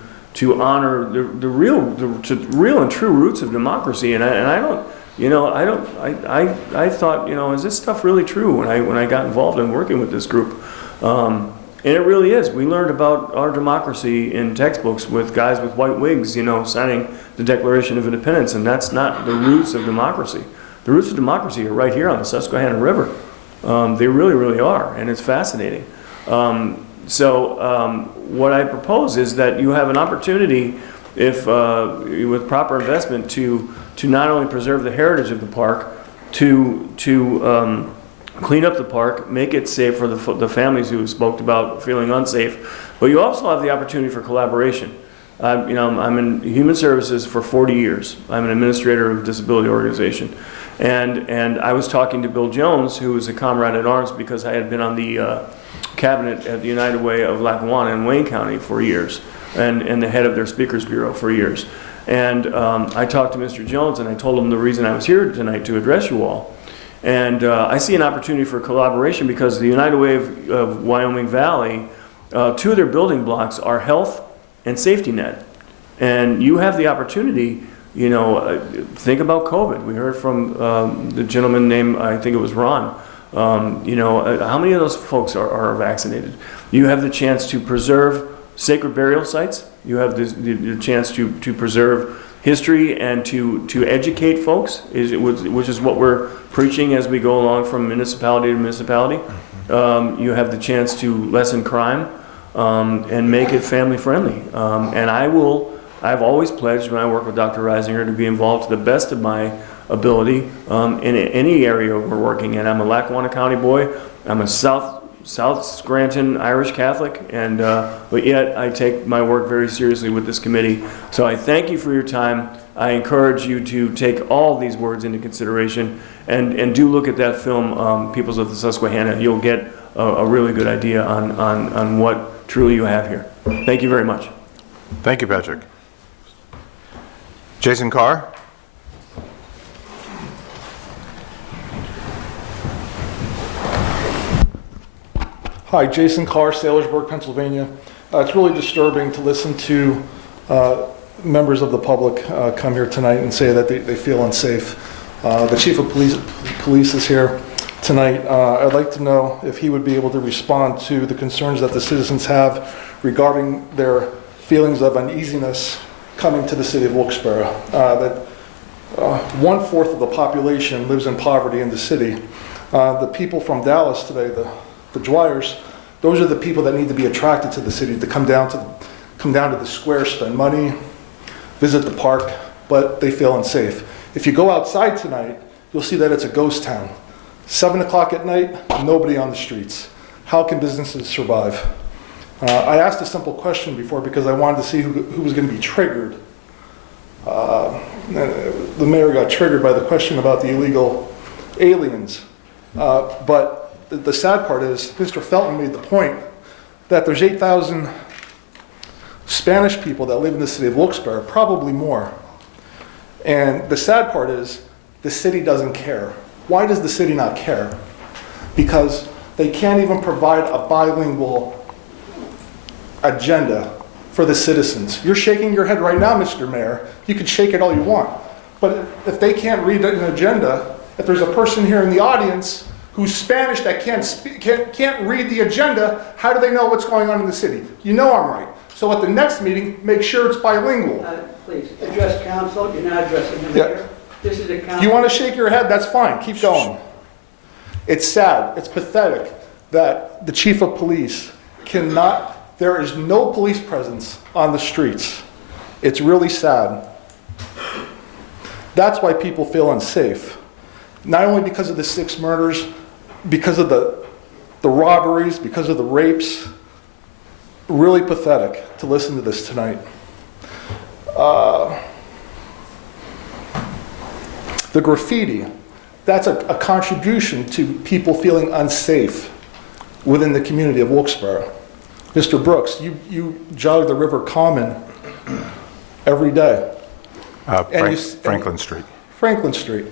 honor the real and true roots of democracy. And I You know, I thought, you know, is this stuff really true when I got involved in working with this group? And it really is. We learned about our democracy in textbooks with guys with white wigs, you know, signing the Declaration of Independence, and that's not the roots of democracy. The roots of democracy are right here on the Susquehanna River. They really, really are, and it's fascinating. So what I propose is that you have an opportunity, if with proper investment, to not only preserve the heritage of the park, to clean up the park, make it safe for the families who spoke about feeling unsafe, but you also have the opportunity for collaboration. You know, I'm in human services for 40 years. I'm an administrator of a disability organization. And I was talking to Bill Jones, who was a comrade at arms because I had been on the cabinet at the United Way of Lackawanna in Wayne County for years, and the head of their Speakers Bureau for years. And I talked to Mr. Jones, and I told him the reason I was here tonight to address you all. And I see an opportunity for collaboration because the United Way of Wyoming Valley, two of their building blocks are health and safety net. And you have the opportunity, you know, think about COVID. We heard from the gentleman named, I think it was Ron. You know, how many of those folks are vaccinated? You have the chance to preserve sacred burial sites. You have the chance to preserve history and to educate folks, which is what we're preaching as we go along from municipality to municipality. You have the chance to lessen crime and make it family friendly. And I've always pledged when I work with Dr. Reisinger to be involved to the best of my ability in any area we're working in. I'm a Lackawanna County boy. I'm a South Scranton Irish Catholic, and but yet I take my work very seriously with this committee. So I thank you for your time. I encourage you to take all these words into consideration and do look at that film, Peoples of the Susquehanna. You'll get a really good idea on what truly you have here. Thank you very much. Thank you, Patrick. Jason Carr? Hi, Jason Carr, Sailorsburg, Pennsylvania. It's really disturbing to listen to members of the public come here tonight and say that they feel unsafe. The chief of police is here tonight. I'd like to know if he would be able to respond to the concerns that the citizens have regarding their feelings of uneasiness coming to the city of Wilkes-Barre. That 1/4 of the population lives in poverty in the city. The people from Dallas today, the Dwyers, those are the people that need to be attracted to the city, to come down to the square, spend money, visit the park, but they feel unsafe. If you go outside tonight, you'll see that it's a ghost town. 7 o'clock at night, nobody on the streets. How can businesses survive? I asked a simple question before because I wanted to see who was going to be triggered. The mayor got triggered by the question about the illegal aliens. But the sad part is, Mr. Felton made the point that there's 8,000 Spanish people that live in the city of Wilkes-Barre, probably more. And the sad part is, the city doesn't care. Why does the city not care? Because they can't even provide a bilingual agenda for the citizens. You're shaking your head right now, Mr. Mayor. You can shake it all you want. But if they can't read an agenda, if there's a person here in the audience who's Spanish that can't read the agenda, how do they know what's going on in the city? You know I'm right. So at the next meeting, make sure it's bilingual. Please, address council. You're not addressing the mayor. Yeah. This is a council. If you want to shake your head, that's fine. Keep going. It's sad. It's pathetic that the chief of police cannot, there is no police presence on the streets. It's really sad. That's why people feel unsafe. Not only because of the 6 murders, because of the robberies, because of the rapes. Really pathetic to listen to this tonight. The graffiti, that's a contribution to people feeling unsafe within the community of Wilkes-Barre. Mr. Brooks, you jog the River Common every day. Franklin Street. Franklin Street.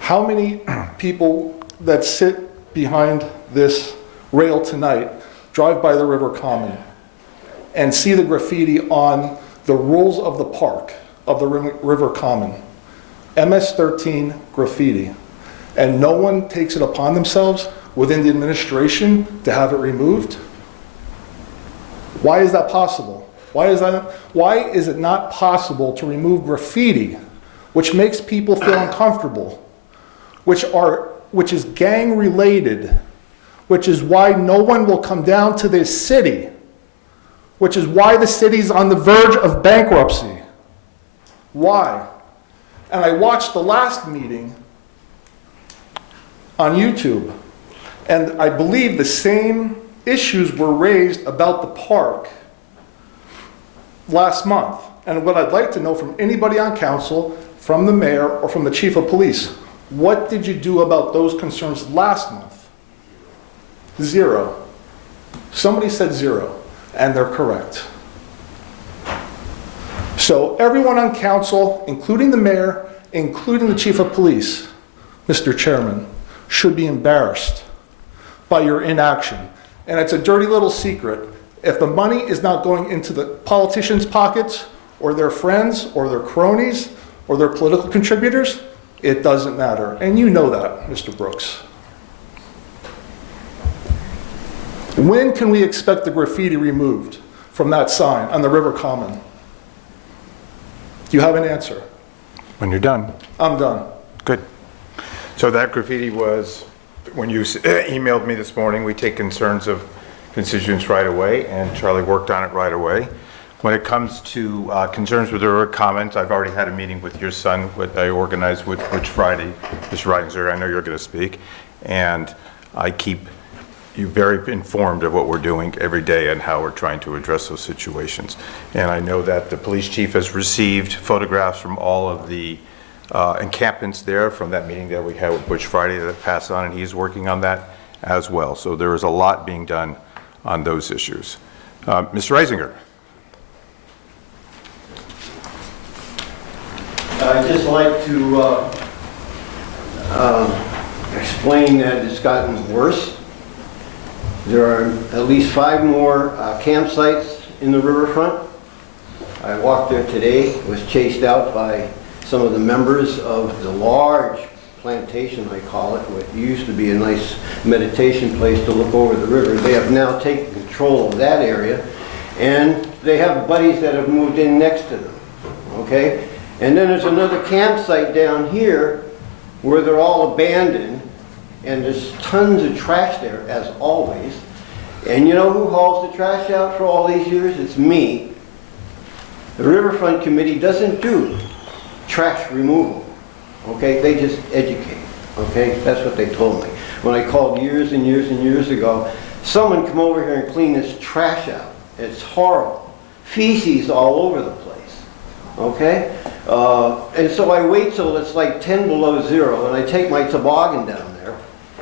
How many people that sit behind this rail tonight drive by the River Common and see the graffiti on the rules of the park, of the River Common? MS-13 graffiti, and no one takes it upon themselves within the administration to have it removed? Why is that possible? Why is it not possible to remove graffiti, which makes people feel uncomfortable, which is gang related, which is why no one will come down to this city, which is why the city's on the verge of bankruptcy? Why? And I watched the last meeting on YouTube, and I believe the same issues were raised about the park last month. And what I'd like to know from anybody on council, from the mayor, or from the chief of police, what did you do about those concerns last month? Zero. Somebody said zero, and they're correct. So everyone on council, including the mayor, including the chief of police, Mr. Chairman, should be embarrassed by your inaction. And it's a dirty little secret. If the money is not going into the politicians' pockets, or their friends, or their cronies, or their political contributors, it doesn't matter. And you know that, Mr. Brooks. When can we expect the graffiti removed from that sign on the River Common? Do you have an answer? When you're done. I'm done. Good. So that graffiti was, when you emailed me this morning, we take concerns of constituents right away, and Charlie worked on it right away. When it comes to concerns with the comments, I've already had a meeting with your son, what I organized which Friday, Mr. Reisinger, I know you're going to speak, and I keep you very informed of what we're doing every day and how we're trying to address those situations. And I know that the police chief has received photographs from all of the encampments there from that meeting that we had with Butch Friday that passed on, and he's working on that as well. So there is a lot being done on those issues. Mr. Reisinger. I'd just like to explain that it's gotten worse. There are at least 5 more campsites in the riverfront. I walked there today, was chased out by some of the members of the large plantation, I call it, what used to be a nice meditation place to look over the river. They have now taken control of that area, and they have buddies that have moved in next to them, okay? And then there's another campsite down here where they're all abandoned, and there's tons of trash there, as always. And you know who hauls the trash out for all these years? It's me. The Riverfront Committee doesn't do trash removal, okay? They just educate, okay? That's what they told me. When I called years and years and years ago, someone come over here and clean this trash out. It's horrible. Feces all over the place, okay? And so I wait till it's like 10 below zero, and I take my toboggan down there,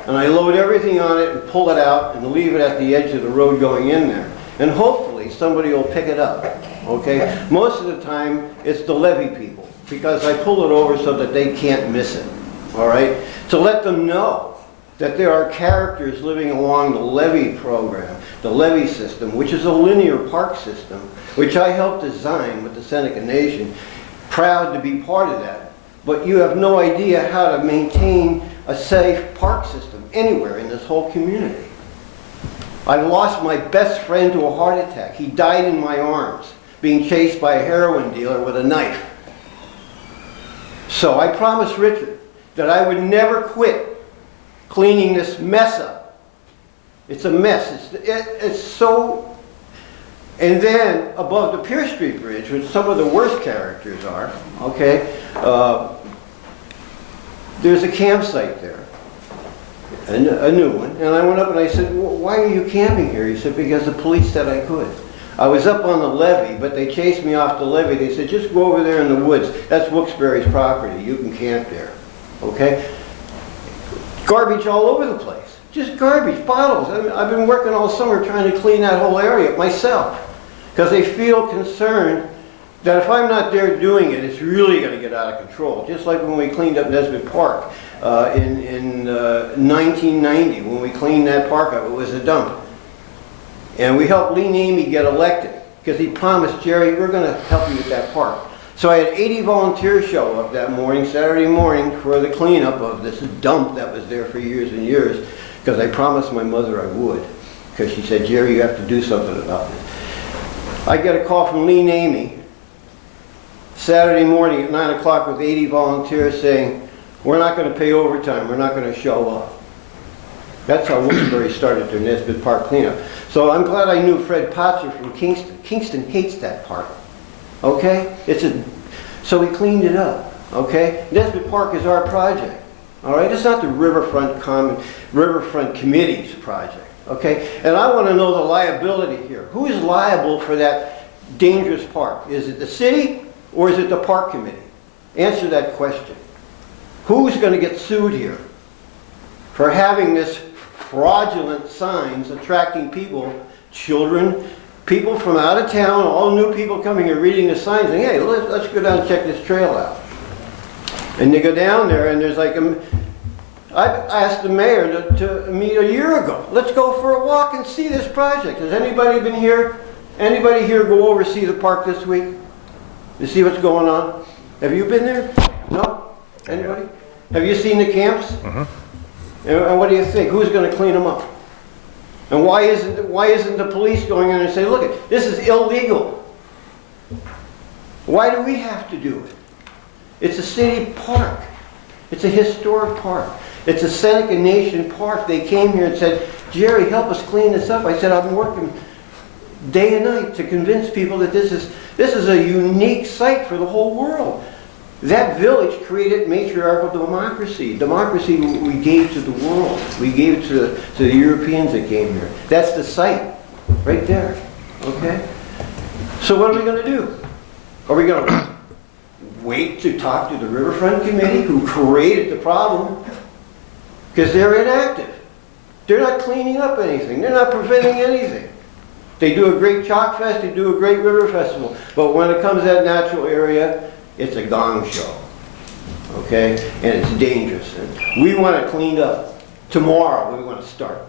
and I load everything on it and pull it out and leave it at the edge of the road going in there. And hopefully somebody will pick it up, okay? Most of the time, it's the levee people, because I pull it over so that they can't miss it, all right? To let them know that there are characters living along the levee program, the levee system, which is a linear park system, which I helped design with the Seneca Nation. Proud to be part of that. But you have no idea how to maintain a safe park system anywhere in this whole community. I lost my best friend to a heart attack. He died in my arms, being chased by a heroin dealer with a knife. So I promised Richard that I would never quit cleaning this mess up. It's a mess. It's so... And then above the Pierce Street Bridge, which some of the worst characters are, okay, there's a campsite there, a new one. And I went up and I said, well, why are you camping here? He said, because the police said I could. I was up on the levee, but they chased me off the levee. They said, just go over there in the woods. That's Wilkes-Barre's property. You can camp there, okay? Garbage all over the place. Just garbage, bottles. I mean, I've been working all summer trying to clean that whole area myself, because they feel concerned that if I'm not there doing it, it's really going to get out of control. Just like when we cleaned up Nesbitt Park in 1990, when we cleaned that park up, it was a dump. And we helped Lee Namey get elected, because he promised, Jerry, we're going to help you with that park. So I had 80 volunteers show up that morning, Saturday morning, for the cleanup of this dump that was there for years and years, because I promised my mother I would, because she said, Jerry, you have to do something about this. I get a call from Lee Namey Saturday morning at 9 o'clock with 80 volunteers saying, we're not going to pay overtime, we're not going to show up. That's how Wilkes-Barre started their Nesbitt Park cleanup. So I'm glad I knew Fred Potzer from Kingston. Kingston hates that park. Okay? So we cleaned it up. Okay? Nesbitt Park is our project. All right? It's not the Riverfront Committee's project. Okay? And I want to know the liability here. Who is liable for that dangerous park? Is it the city or is it the park committee? Answer that question. Who's going to get sued here for having this fraudulent signs attracting people, children, people from out of town, all new people coming here reading the signs saying, hey, let's go down and check this trail out. And they go down there and there's like, I asked the mayor to meet a year ago. Let's go for a walk and see this project. Has anybody been here? Anybody here go over see the park this week? To see what's going on? Have you been there? No? Anybody? Have you seen the camps? Mm-hmm. And what do you think? Who's going to clean them up? And why isn't the police going in and say, look, this is illegal? Why do we have to do it? It's a city park. It's a historic park. It's a Seneca Nation park. They came here and said, Jerry, help us clean this up. I said, I've been working day and night to convince people that this is a unique site for the whole world. That village created matriarchal democracy. Democracy we gave to the world. We gave it to the Europeans that came here. That's the site, right there. Okay? So what are we going to do? Are we going to wait to talk to the Riverfront Committee who created the problem? Because they're inactive. They're not cleaning up anything. They're not preventing anything. They do a great chalk fest, they do a great river festival. But when it comes to that natural area, it's a gong show, okay? And it's dangerous. And we want it cleaned up. Tomorrow we want to start.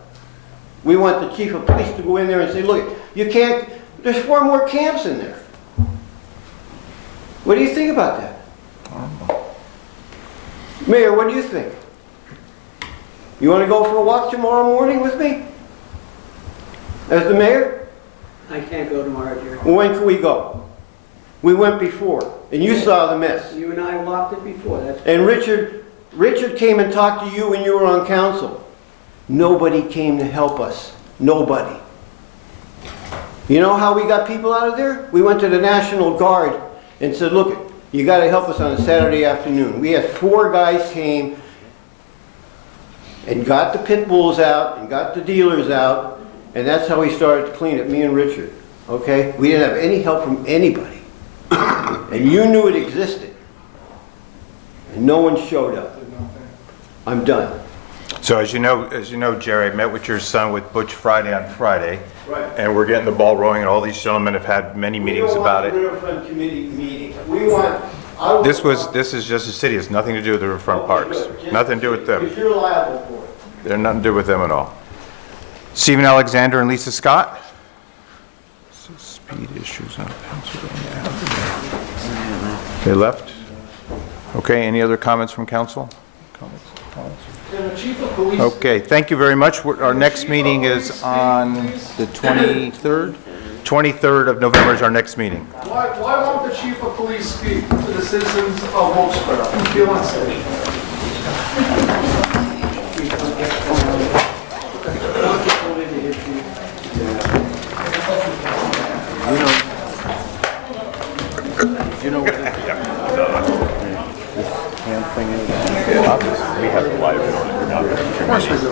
We want the chief of police to go in there and say, look, you can't, there's 4 more camps in there. What do you think about that? Mayor, what do you think? You want to go for a walk tomorrow morning with me? As the mayor? I can't go tomorrow, Jerry. When can we go? We went before, and you saw the mess. You and I walked it before. And Richard came and talked to you when you were on council. Nobody came to help us. Nobody. You know how we got people out of there? We went to the National Guard and said, look, you got to help us on a Saturday afternoon. We had 4 guys came and got the pit bulls out and got the dealers out, and that's how we started to clean it, me and Richard. Okay? We didn't have any help from anybody. And you knew it existed. And no one showed up. I'm done. So as you know, Jerry, I met with your son with Butch Friday on Friday. Right. And we're getting the ball rolling, and all these gentlemen have had many meetings about it. We don't want the Riverfront Committee meeting. We want... This is just a city. It's nothing to do with the Riverfront Parks. Nothing to do with them. Because you're liable for it. They're nothing to do with them at all. Stephen Alexander and Lisa Scott. Speed issues on Pennsylvania Avenue. They left? Okay, any other comments from council? Okay, thank you very much. Our next meeting is on the 23rd? 23rd of November is our next meeting. Why won't the chief of police speak to the citizens of Wilkes-Barre who feel unsafe? You know what this hand thing is? We have the liability. Of course we do.